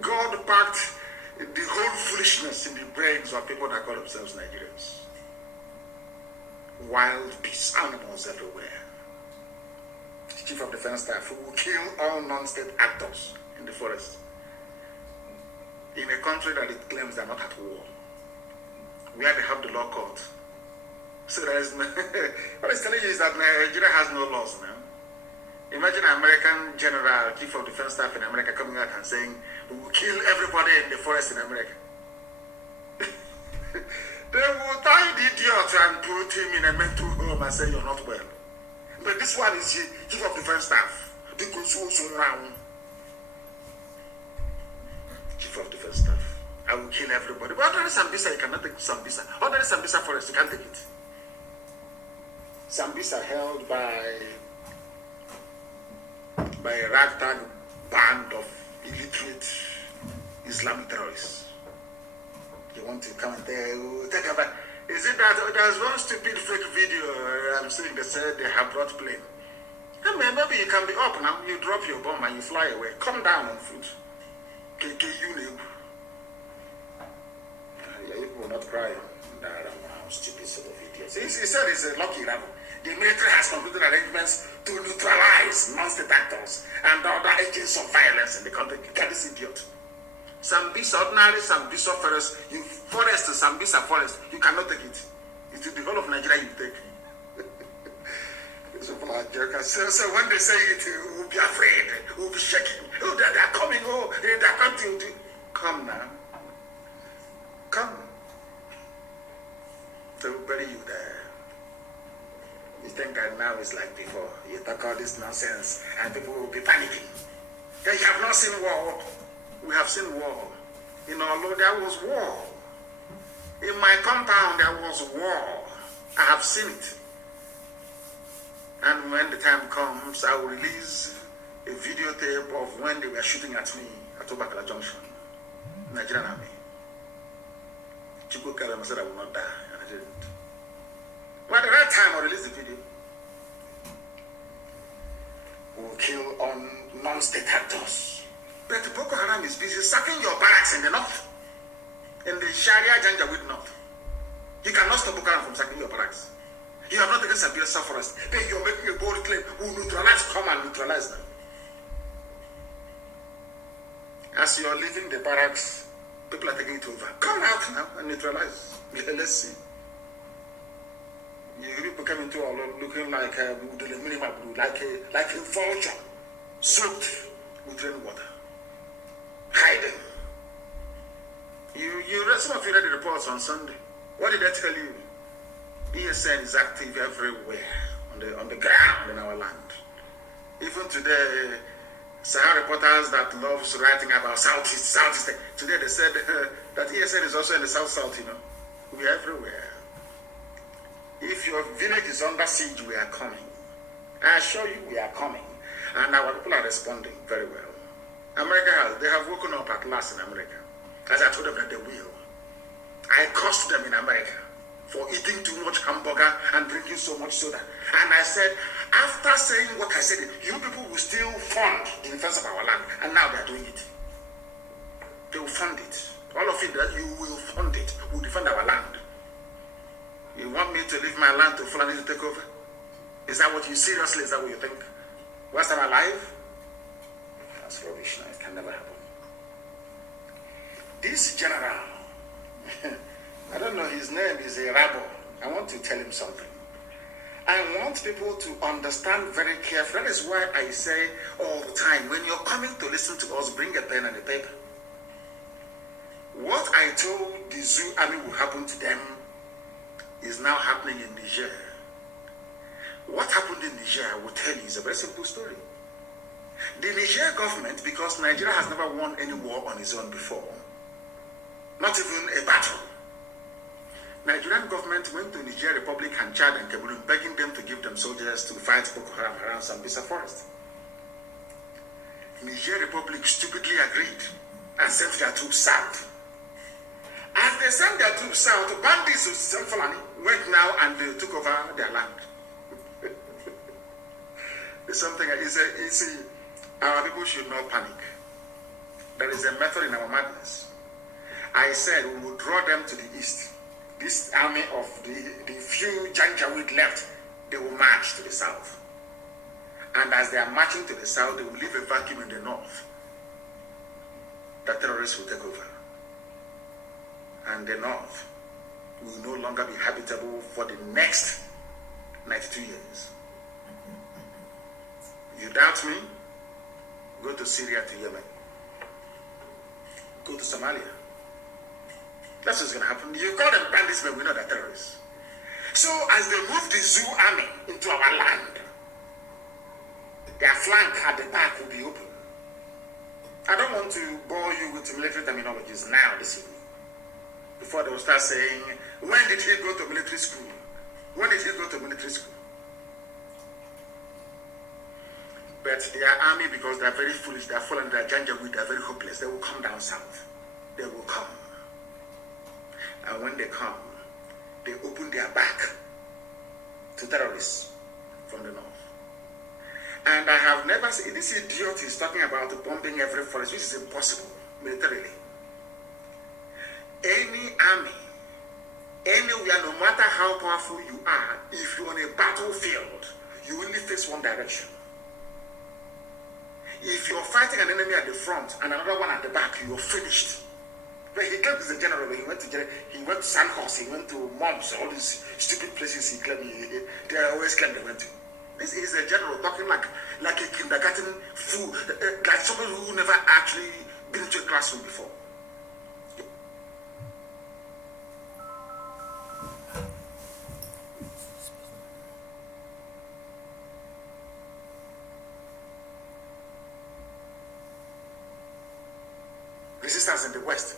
God packed the whole foolishness in the brains of people that call themselves Nigerians. Wild beast animals everywhere. The Chief of Defense Staff who will kill all non-state actors in the forest. In a country that it claims they're not at war. Where they have the law court. So there is no, what it's telling you is that Nigeria has no laws now. Imagine an American general, Chief of Defense Staff in America coming out and saying, we will kill everybody in the forest in America. They will tie the idiot and put him in a mental home and say, you're not well. But this one is Chief of Defense Staff. I will kill everybody. But ordinary Sambisa, you cannot take Sambisa. Ordinary Sambisa forest, you can't take it. Sambisa held by a ragtag band of illiterate Islamic terrorists. You want to come and take over. Is it that there's one stupid fake video I'm seeing that said they have brought plane? I mean, maybe you can be up now, you drop your bomb and you fly away. Come down on foot. KKU. Yeah, you will not cry. Stupid sort of idiots. He said it's a lucky level. The military has completed arrangements to neutralize non-state actors and other agents of violence in the country. Look at this idiot. Sambisa, ordinary Sambisa forest, Sambisa forest, you cannot take it. It's the whole of Nigeria you take. So when they say it, we'll be afraid, we'll be shaking. Oh, they're coming, they're coming to come now. Come. They will bury you there. You think that now is like before. You talk all this nonsense and people will be panicking. They have not seen war. We have seen war. In Olo, there was war. In my compound, there was war. I have seen it. And when the time comes, I will release a videotape of when they were shooting at me at Obakala Junction, Nigerian Army. Chukwu Kalama said I will not die, and I didn't. But at the right time, I released the video. We'll kill on non-state actors. But Boko Haram is busy sacking your barracks in the north, in the Sharia Janjaweed north. You cannot stop Boko Haram from sacking your barracks. You have not taken Sambisa forest. Then you're making a bold claim. We'll neutralize, come and neutralize them. As you're leaving the barracks, people are taking it over. Come out now and neutralize. Let's see. You come into all looking like a vulture soaked with rainwater. Hiding. Some of you read the reports on Sunday. What did I tell you? ESN is active everywhere on the ground in our land. Even today, Sahara reporters that loves writing about Southeast. Today they said that ESN is also in the South, you know. We are everywhere. If your village is under siege, we are coming. I assure you we are coming. And our people are responding very well. They have woken up at last in America. As I told them that they will. I cursed them in America for eating too much hamburger and drinking so much soda. And I said, after saying what I said, you people will still fund the defense of our land. And now they are doing it. They will fund it. All of it, you will fund it. We will defend our land. You want me to leave my land to Fulani to take over? Is that what you seriously, is that what you think? Whilst I'm alive? That's rubbish now. It can never happen. This general, I don't know, his name is a rabbi. I want to tell him something. I want people to understand very carefully. That is why I say all the time, when you're coming to listen to us, bring a pen and a paper. What I told the Zoo Army will happen to them is now happening in Niger. What happened in Niger, I will tell you, is a very simple story. The Niger government, because Nigeria has never won any war on its own before, not even a battle. Nigerian government went to Niger Republic and Chad and Cameroon begging them to give them soldiers to fight Boko Haram around Sambisa forest. Niger Republic stupidly agreed and sent their troops south. As they sent their troops south, bandits of Fulani went now and they took over their land. It's something, our people should not panic. There is a method in our madness. I said we will draw them to the east. This army of the few Janjaweed left, they will march to the south. And as they are marching to the south, they will leave a vacuum in the north. The terrorists will take over. And the north will no longer be habitable for the next 92 years. You doubt me? Go to Syria, to Yemen. Go to Somalia. That's what's going to happen. You call them bandits, but we know they're terrorists. So as they move the Zoo Army into our land, their flank at the back will be open. I don't want to bore you with military terminologies now this evening. before they will start saying, when did he go to military school? When did he go to military school? But their army, because they are very foolish, they are fallen, they are janjaweed, they are very hopeless, they will come down south. They will come. And when they come, they open their back to terrorists from the north. And I have never seen, this idiot is talking about bombing every forest, which is impossible militarily. Any army, anywhere, no matter how powerful you are, if you're on a battlefield, you only face one direction. If you're fighting an enemy at the front and another one at the back, you're finished. But he claimed he's a general. He went to Sandhurst, he went to Mons, all these stupid places he claimed they always claim they went to. This is a general talking like a kindergarten fool, like somebody who never actually been to a classroom before. Resistance in the west,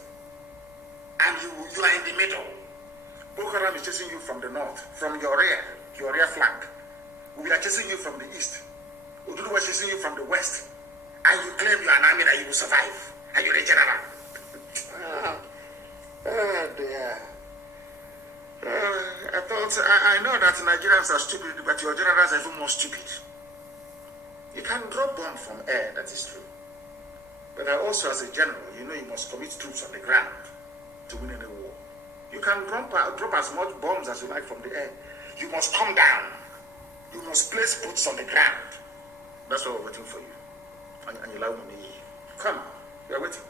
and you are in the middle. Boko Haram is chasing you from the north, from your rear flank. We are chasing you from the east. Odudu was chasing you from the west, and you claim you are an army that you will survive, and you're a general. Dear. I know that Nigerians are stupid, but your generals are even more stupid. You can drop bomb from air, that is true. But also as a general, you know you must commit troops on the ground to win any war. You can drop as much bombs as you like from the air. You must come down. You must place boots on the ground. That's why we're waiting for you. And you allow me. Come, we are waiting.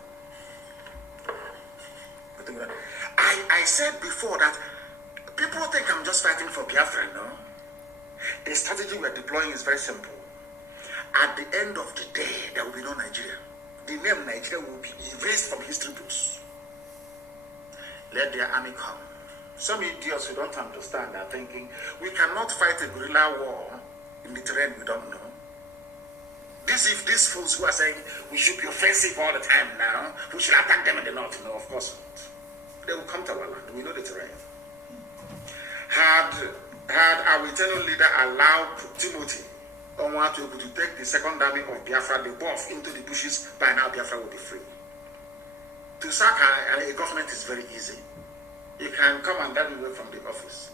I said before that people think I'm just fighting for Biafra, no? The strategy we're deploying is very simple. At the end of the day, there will be no Nigeria. The name Nigeria will be erased from history books. Let their army come. Some idiots who don't understand are thinking, we cannot fight a guerrilla war in the terrain we don't know. If these fools who are saying we should be offensive all the time now, we should attack them in the north. No, of course not. They will come to our land. We know the terrain. Had our eternal leader allowed Timothy Onwatu to take the second army of Biafra, the buff, into the bushes, by now Biafra will be free. To sack a government is very easy. You can come and dive away from the office.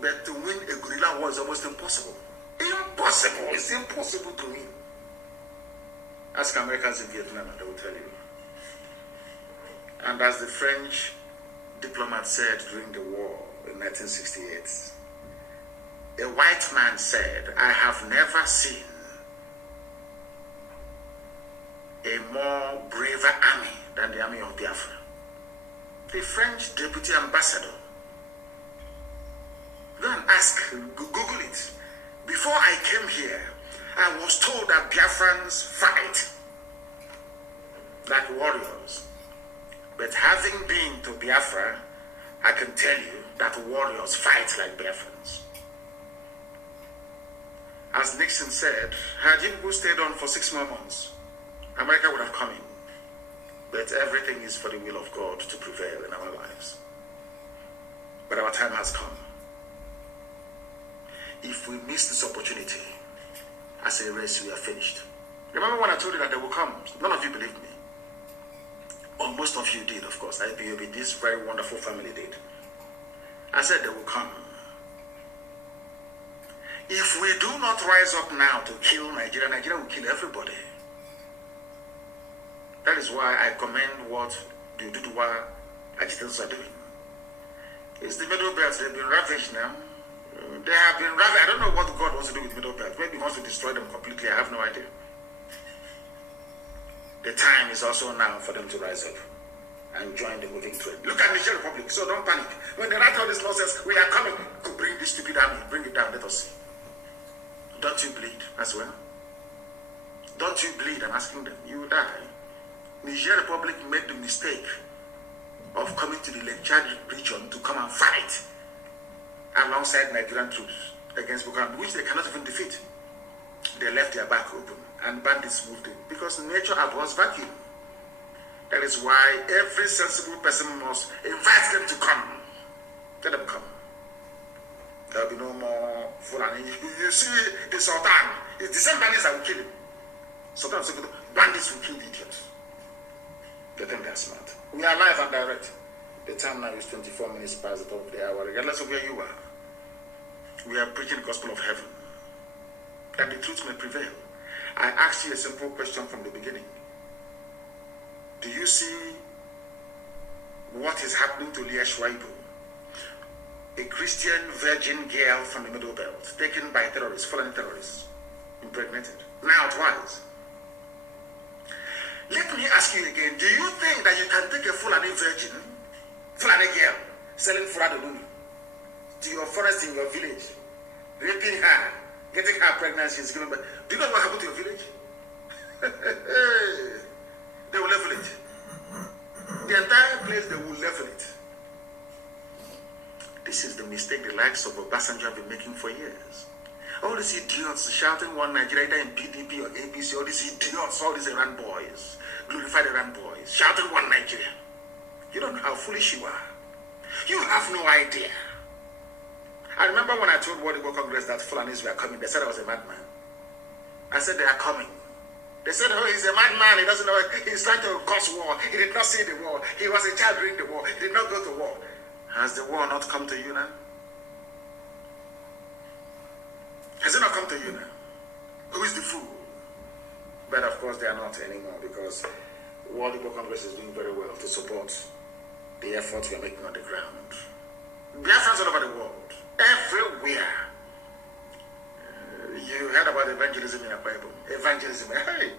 But to win a guerrilla war is almost impossible. Impossible! It's impossible to win. Ask Americans in Vietnam and they will tell you. And as the French diplomat said during the war in 1968, a white man said, I have never seen a more braver army than the army of Biafra. The French deputy ambassador. Go and ask, Google it. Before I came here, I was told that Biafrans fight like warriors. But having been to Biafra, I can tell you that warriors fight like Biafrans. As Nixon said, had you stayed on for 6 more months, America would have come in. But everything is for the will of God to prevail in our lives. But our time has come. If we miss this opportunity, as a race, we are finished. Remember when I told you that they will come? None of you believed me. Or most of you did, of course. IPOB, this very wonderful family did. I said they will come. If we do not rise up now to kill Nigeria, Nigeria will kill everybody. That is why I commend what the Ududuwa agitators are doing. It's the Middle Belt. They've been ravaged now. They have been ravaged. I don't know what God wants to do with Middle Belt. Maybe he wants to destroy them completely. I have no idea. The time is also now for them to rise up and join the moving train. Look at Niger Republic, so don't panic. When they write all this nonsense, we are coming to bring this stupid army. Bring it down, let us see. Don't you bleed as well? Don't you bleed? I'm asking them. You will die. Niger Republic made the mistake of coming to the Lake Chad region to come and fight alongside Nigerian troops against Boko Haram, which they cannot even defeat. They left their back open and bandits moved in because nature abhors vacuum. That is why every sensible person must invite them to come. Let them come. There will be no more Fulani. You see the Sultan. It's the same bandits that will kill him. Sultan Sokoto, bandits will kill the idiots. They think they're smart. We are live and direct. The time now is 24 minutes past the top of the hour. Regardless of where you are, we are preaching the gospel of heaven, that the truth may prevail. I asked you a simple question from the beginning. Do you see what is happening to Leah Schwaibu, a Christian virgin girl from the Middle Belt, taken by terrorists, foreign terrorists, impregnated, now twice? Let me ask you again, do you think that you can take a Fulani virgin, Fulani girl, selling Furadolumi to your forest in your village, raping her, getting her pregnant, she's giving birth? Do you know what happened to your village? They will level it. The entire place, they will level it. This is the mistake the likes of Obasanjo have been making for years. All these idiots shouting one Nigeria, either in PDP or ABC, all these idiots, all these Iran boys, glorified Iran boys, shouting one Nigeria. You don't know how foolish you are. You have no idea. I remember when I told World Igbo Congress that Fulanis were coming, they said I was a madman. I said they are coming. They said, oh, he's a madman, he doesn't know, he's trying to cause war. He did not see the war. He was a child during the war. He did not go to war. Has the war not come to you now? Has it not come to you now? Who is the fool? But of course they are not anymore, because World Igbo Congress is doing very well to support the efforts we are making on the ground. Biafrans all over the world, everywhere. You heard about evangelism in the Bible. Evangelism, hey,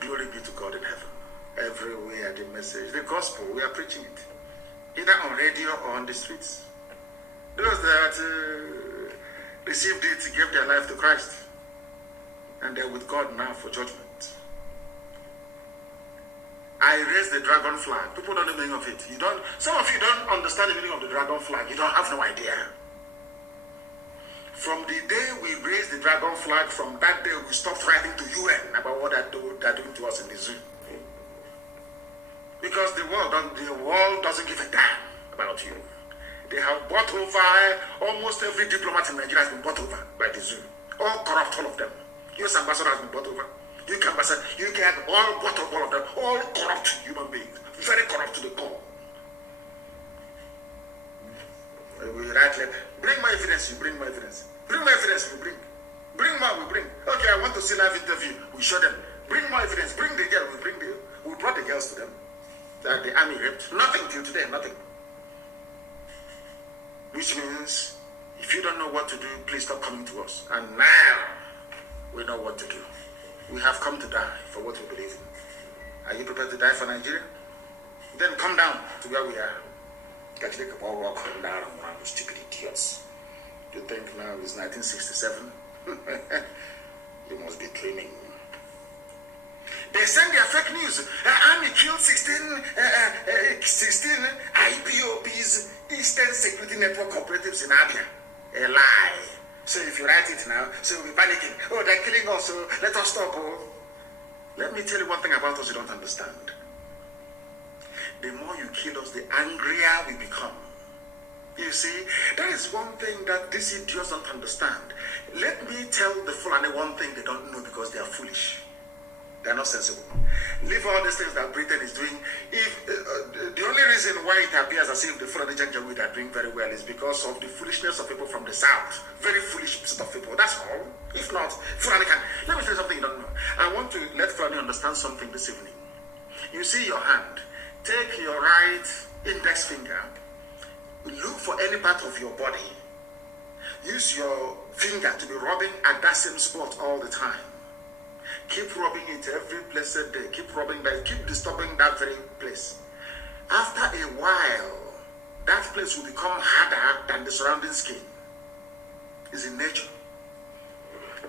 glory be to God in heaven. Everywhere the message, the gospel, we are preaching it, either on radio or on the streets. Those that received it gave their life to Christ, and they're with God now for judgment. I raised the dragon flag. People don't know the meaning of it. Some of you don't understand the meaning of the dragon flag. You don't have no idea. From the day we raised the dragon flag, from that day we stopped writing to UN about what they're doing to us in the zoo. Because the world doesn't give a damn about you. They have bought over, almost every diplomat in Nigeria has been bought over by the zoo. All corrupt, all of them. US ambassador has been bought over. UK ambassador, UK has all bought over, all of them. All corrupt human beings. Very corrupt to the core. We write letter. Bring my evidence, you bring my evidence. Bring my evidence, we bring. Bring more, we bring. Okay, I want to see live interview. We show them. Bring more evidence. Bring the girl, we brought the girls to them. That the army raped. Nothing till today, nothing. Which means, if you don't know what to do, please stop coming to us. And now, we know what to do. We have come to die for what we believe in. Are you prepared to die for Nigeria? Then come down to where we are. Catch the ball walk down around you stupid idiots. You think now it's 1967? You must be dreaming. They send their fake news. Army killed 16 IPOBs, Eastern Security Network operatives in Abia. A lie. So if you write it now, so we'll be panicking. Oh, they're killing us, so let us stop. Oh. Let me tell you one thing about us you don't understand. The more you kill us, the angrier we become. You see, that is one thing that these idiots don't understand. Let me tell the Fulani one thing they don't know because they are foolish. They are not sensible. Leave all these things that Britain is doing. If the only reason why it appears as if the Fulani Janjaweed are doing very well is because of the foolishness of people from the south. Very foolish set of people. That's all. If not, Fulani can. Let me tell you something you don't know. I want to let Fulani understand something this evening. You see your hand. Take your right index finger. Look for any part of your body. Use your finger to be rubbing at that same spot all the time. Keep rubbing it every blessed day. Keep rubbing that. Keep disturbing that very place. After a while, that place will become harder than the surrounding skin. It's in nature.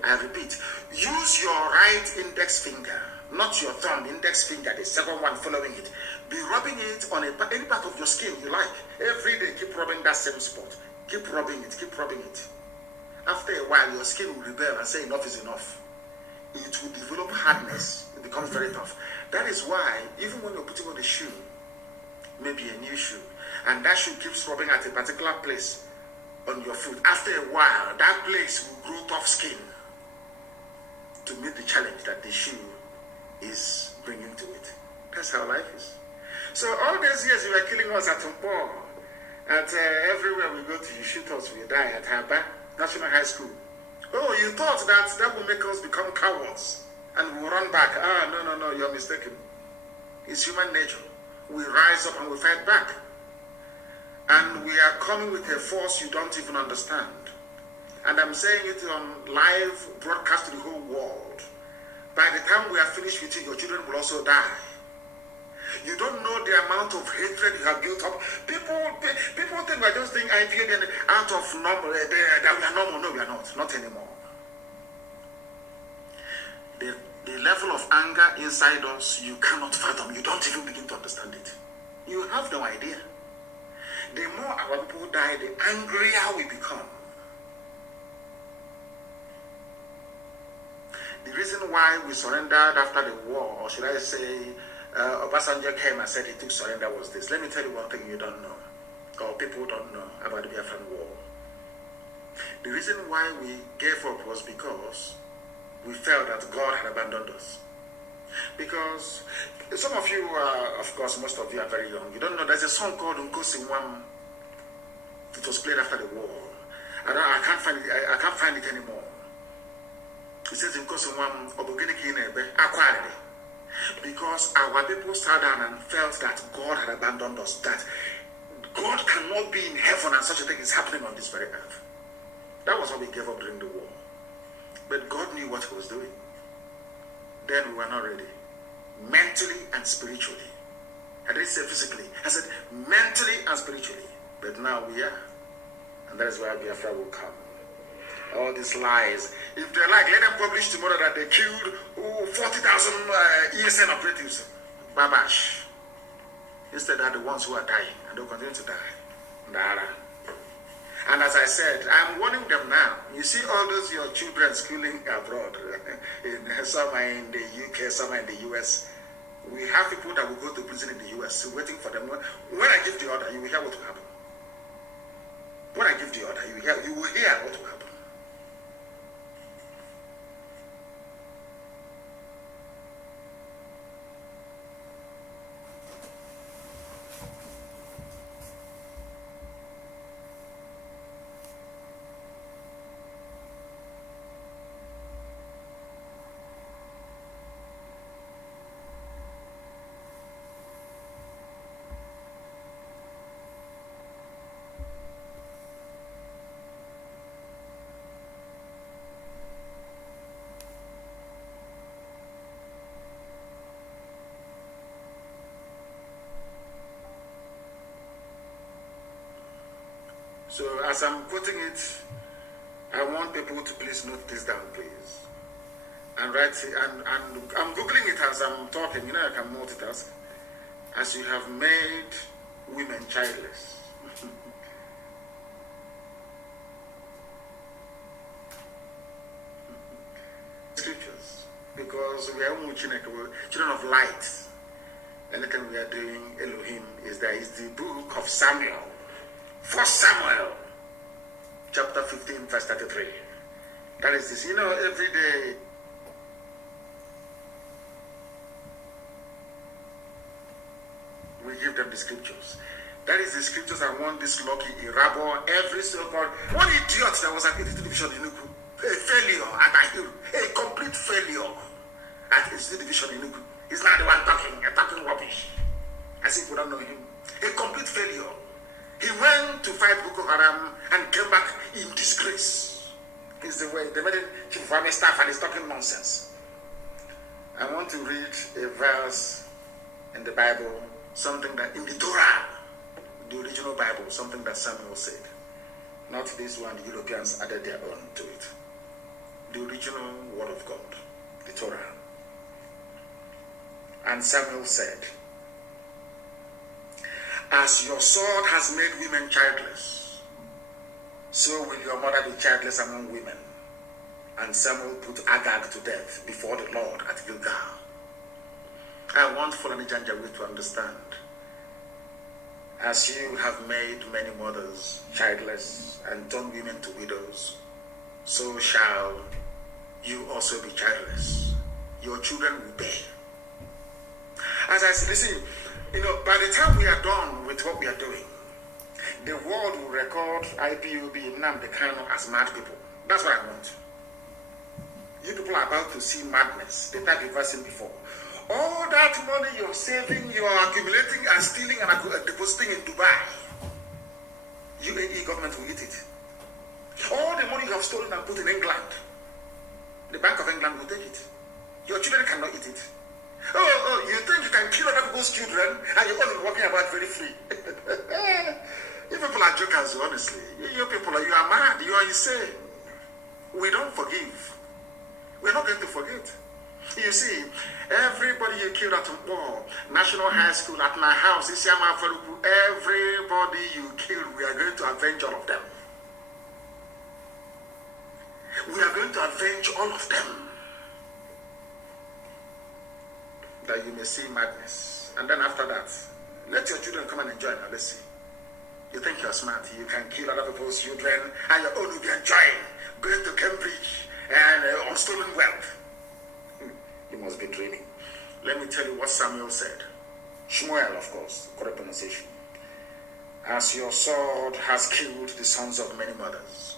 I repeat, use your right index finger, not your thumb, index finger, the second one following it. Be rubbing it on any part of your skin you like. Every day, keep rubbing that same spot. Keep rubbing it, keep rubbing it. After a while, your skin will rebel and say enough is enough. It will develop hardness. It becomes very tough. That is why, even when you're putting on a shoe, maybe a new shoe, and that shoe keeps rubbing at a particular place on your foot, after a while, that place will grow tough skin to meet the challenge that the shoe is bringing to it. That's how life is. So all these years you were killing us at Tumpo, at everywhere we go to, you shoot us, we die at Haba National High School. Oh, you thought that will make us become cowards and we'll run back. No, you're mistaken. It's human nature. We rise up and we fight back. And we are coming with a force you don't even understand. And I'm saying it on live broadcast to the whole world. By the time we are finished with you, your children will also die. You don't know the amount of hatred you have built up. People think we're just doing IPA out of normal, that we are normal. No, we are not anymore. The level of anger inside us, you cannot fathom. You don't even begin to understand it. You have no idea. The more our people die, the angrier we become. The reason why we surrendered after the war, or should I say, Obasanjo came and said he took surrender was this. Let me tell you one thing you don't know, or people don't know about the Biafran war. The reason why we gave up was because we felt that God had abandoned us. Because some of you, of course, most of you are very young. You don't know, there's a song called Nkosi Nwam. It was played after the war. I can't find it anymore. It says Nkosi Nwam Obogeniki Nebe Akwari. Because our people sat down and felt that God had abandoned us, that God cannot be in heaven and such a thing is happening on this very earth. That was why we gave up during the war. But God knew what he was doing. Then we were not ready. Mentally and spiritually. I didn't say physically. I said mentally and spiritually. But now we are. And that is why Biafra will come. All these lies. If they like, let them publish tomorrow that they killed 40,000 ESN operatives. Babash. Instead, they're the ones who are dying. And they'll continue to die. Nara. And as I said, I'm warning them now. You see all those your children schooling abroad. Some are in the UK, some are in the US. We have people that will go to prison in the US waiting for them. When I give the order, you will hear what will happen. When I give the order, you will hear what will happen. So as I'm quoting it, I want people to please note this down, please. And write it, and I'm Googling it as I'm talking, you know I can multitask. As you have made women childless. Scriptures. Because we are children of light. Anything we are doing, Elohim, is the book of Samuel. 1 Samuel, chapter 15, verse 33. That is this. You know, every day, we give them the scriptures. That is the scriptures I want this lucky Irabo, every so-called, one idiot that was at Institute Division in Nuku, a failure at Ahiru, a complete failure at Institute Division in Nuku. He's not the one talking rubbish, as if we don't know him. A complete failure. He went to fight Boko Haram and came back in disgrace. Is the way they made it chief of army staff and he's talking nonsense. I want to read a verse in the Bible, something that in the Torah, the original Bible, something that Samuel said. Not this one, the Europeans added their own to it. The original word of God, the Torah. And Samuel said, as your sword has made women childless, so will your mother be childless among women. And Samuel put Agag to death before the Lord at Gilgal. I want Fulani Janjaweed to understand. As you have made many mothers childless and turned women to widows, so shall you also be childless. Your children will bear. As I say, listen, by the time we are done with what we are doing, the world will record IPOB Nnamdi Kanu as mad people. That's what I want. You people are about to see madness, the type you've ever seen before. All that money you're saving, you're accumulating and stealing and depositing in Dubai, UAE government will eat it. All the money you have stolen and put in England, the Bank of England will take it. Your children cannot eat it. Oh, you think you can kill other people's children and you're only walking about very free? You people are jokers, honestly. You people, you are mad, you are insane. We don't forgive. We're not going to forget. You see, everybody you killed at war, National High School, at my house, everybody you killed, we are going to avenge all of them. We are going to avenge all of them. That you may see madness. And then after that, let your children come and enjoy. Now, let's see. You think you're smart, you can kill other people's children, and your own will be enjoying going to Cambridge and on stolen wealth. You must be dreaming. Let me tell you what Samuel said. Shmuel, of course, correct pronunciation. As your sword has killed the sons of many mothers.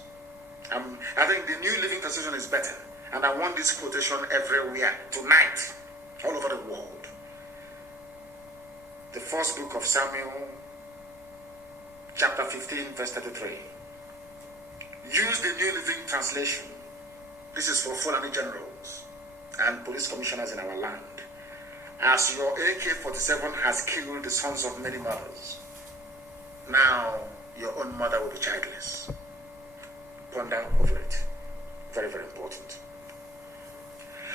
I think the New Living Translation is better. And I want this quotation everywhere, tonight, all over the world. The first book of Samuel, chapter 15, verse 33. Use the New Living Translation. This is for Fulani generals and police commissioners in our land. As your AK-47 has killed the sons of many mothers, now your own mother will be childless. Ponder over it. Very, very important.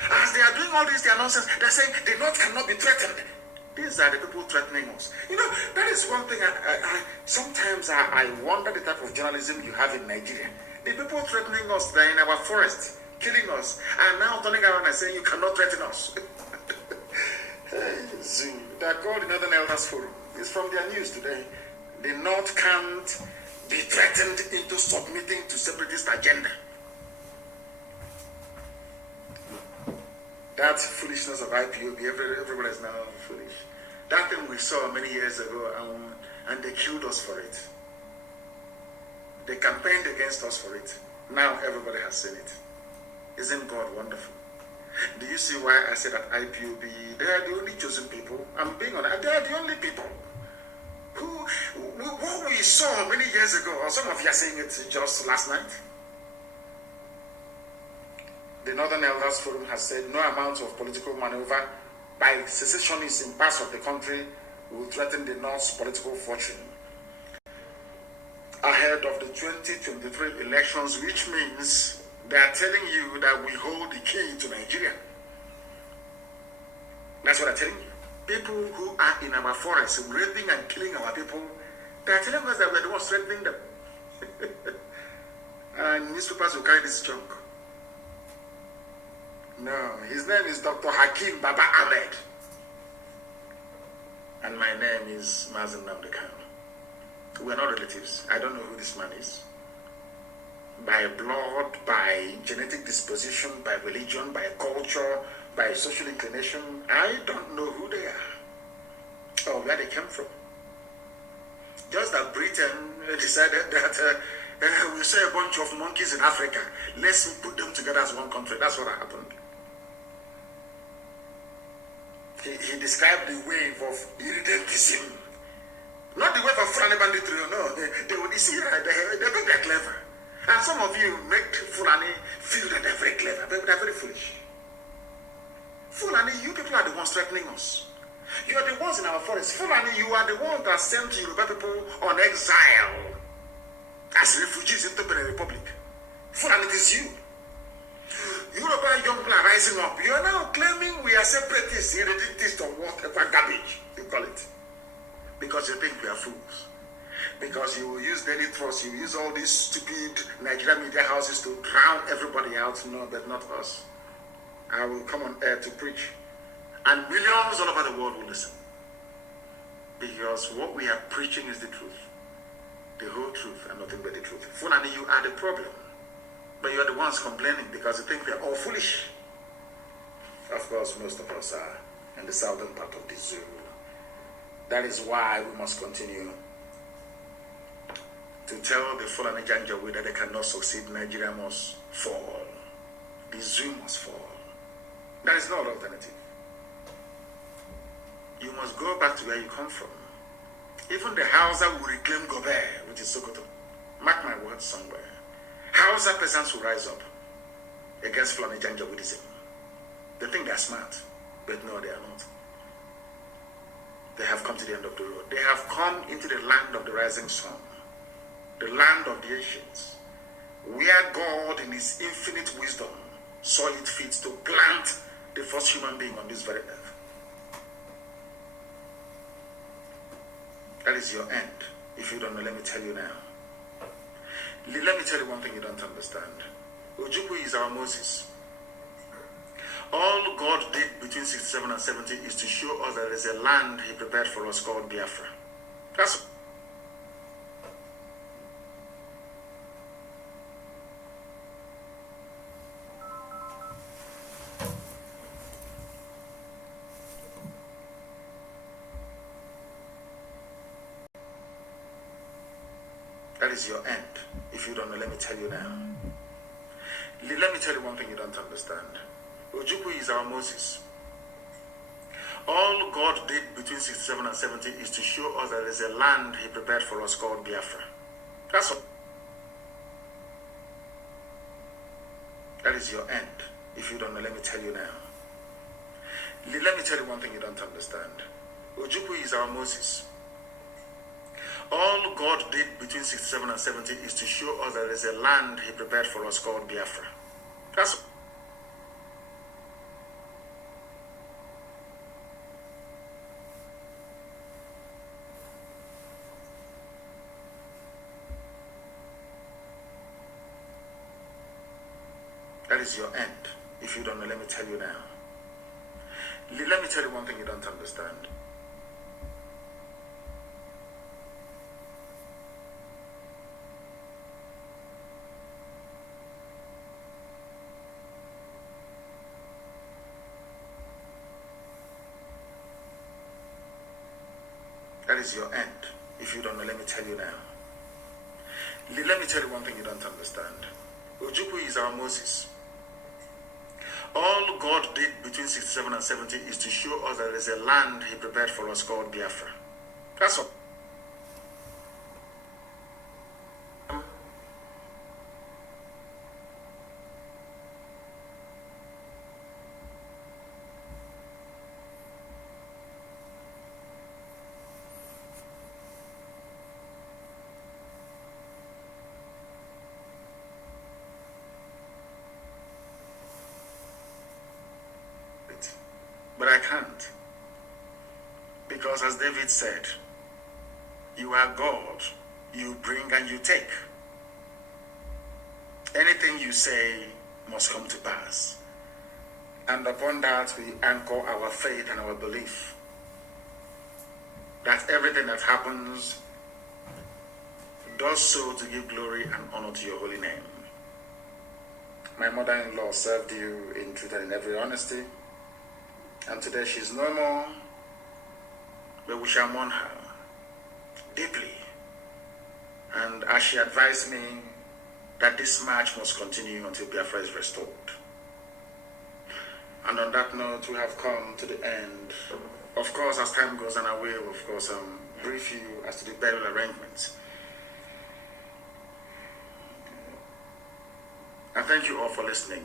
As they are doing all this, their nonsense, they're saying the North cannot be threatened. These are the people threatening us. That is one thing sometimes I wonder the type of journalism you have in Nigeria. The people threatening us, they're in our forest, killing us, and now turning around and saying you cannot threaten us. Zoo, that called the Northern Elders Forum. It's from their news today. The North can't be threatened into submitting to separatist agenda. That foolishness of IPOB, everybody is now foolish. That thing we saw many years ago, and they killed us for it. They campaigned against us for it. Now everybody has seen it. Isn't God wonderful? Do you see why I said that IPOB, they are the only chosen people? I'm being honest, they are the only people what we saw many years ago, or some of you are saying it just last night. The Northern Elders Forum has said no amount of political maneuver by secessionists in parts of the country will threaten the North's political fortune ahead of the 2023 elections, which means they are telling you that we hold the key to Nigeria. That's what they're telling you. People who are in our forests, raping and killing our people, they are telling us that we're the ones threatening them. And newspapers will carry this junk. No, his name is Dr. Hakim Baba Ahmed. And my name is Mazen Nnamdi Kanu. We are not relatives. I don't know who this man is. By blood, by genetic disposition, by religion, by culture, by social inclination, I don't know who they are or where they came from. Just that Britain decided that we saw a bunch of monkeys in Africa. Let's put them together as one country. That's what happened. He described the wave of irredentism. Not the wave of Fulani banditry, no. They see, they think they're clever. And some of you make Fulani feel that they're very clever, but they're very foolish. Fulani, you people are the ones threatening us. You are the ones in our forest. Fulani, you are the ones that sent Yoruba people on exile as refugees into Benin Republic. Fulani, it is you. Yoruba young people are rising up. You are now claiming we are separatists, irredentists, or whatever garbage you call it. Because you think we are fools. Because you will use Daily Trust, you will use all these stupid Nigerian media houses to drown everybody out. No, but not us. I will come on air to preach. And millions all over the world will listen. Because what we are preaching is the truth. The whole truth and nothing but the truth. Fulani, you are the problem. But you are the ones complaining because you think we are all foolish. Of course, most of us are in the southern part of the zoo. That is why we must continue to tell the Fulani Janjaweed that they cannot succeed. Nigeria must fall. The zoo must fall. There is no alternative. You must go back to where you come from. Even the Hausa will reclaim Gobe, which is Sokoto. Mark my words somewhere. Hausa peasants will rise up against Fulani Janjaweedism. They think they are smart, but no, they are not. They have come to the end of the road. They have come into the land of the rising sun, the land of the ancients, where God in his infinite wisdom saw it fit to plant the first human being on this very earth. That is your end. If you don't know, let me tell you now. Let me tell you one thing you don't understand. Ojukwu is our Moses. All God did between 67 and 70 is to show us that there is a land he prepared for us called Biafra. That's That is your end. If you don't know, let me tell you now. Let me tell you one thing you don't understand. Ojukwu is our Moses. All God did between 67 and 70 is to show us that there is a land he prepared for us called Biafra. That's all. That is your end. If you don't know, let me tell you now. Let me tell you one thing you don't understand. Ojukwu is our Moses. All God did between 67 and 70 is to show us that there is a land he prepared for us called Biafra. That's all. That is your end. If you don't know, let me tell you now. Let me tell you one thing you don't understand. That is your end. If you don't know, let me tell you now. Let me tell you one thing you don't understand. Ojukwu is our Moses. All God did between 67 and 70 is to show us that there is a land he prepared for us called Biafra. That's all. But I can't. Because as David said, you are God, you bring and you take. Anything you say must come to pass. And upon that we anchor our faith and our belief that everything that happens does so to give glory and honor to your holy name. My mother-in-law served you in truth and in every honesty. And today she's no more, but we shall mourn her deeply. And as she advised me that this march must continue until Biafra is restored. And on that note, we have come to the end. Of course, as time goes on, I will, of course, brief you as to the burial arrangements. And thank you all for listening.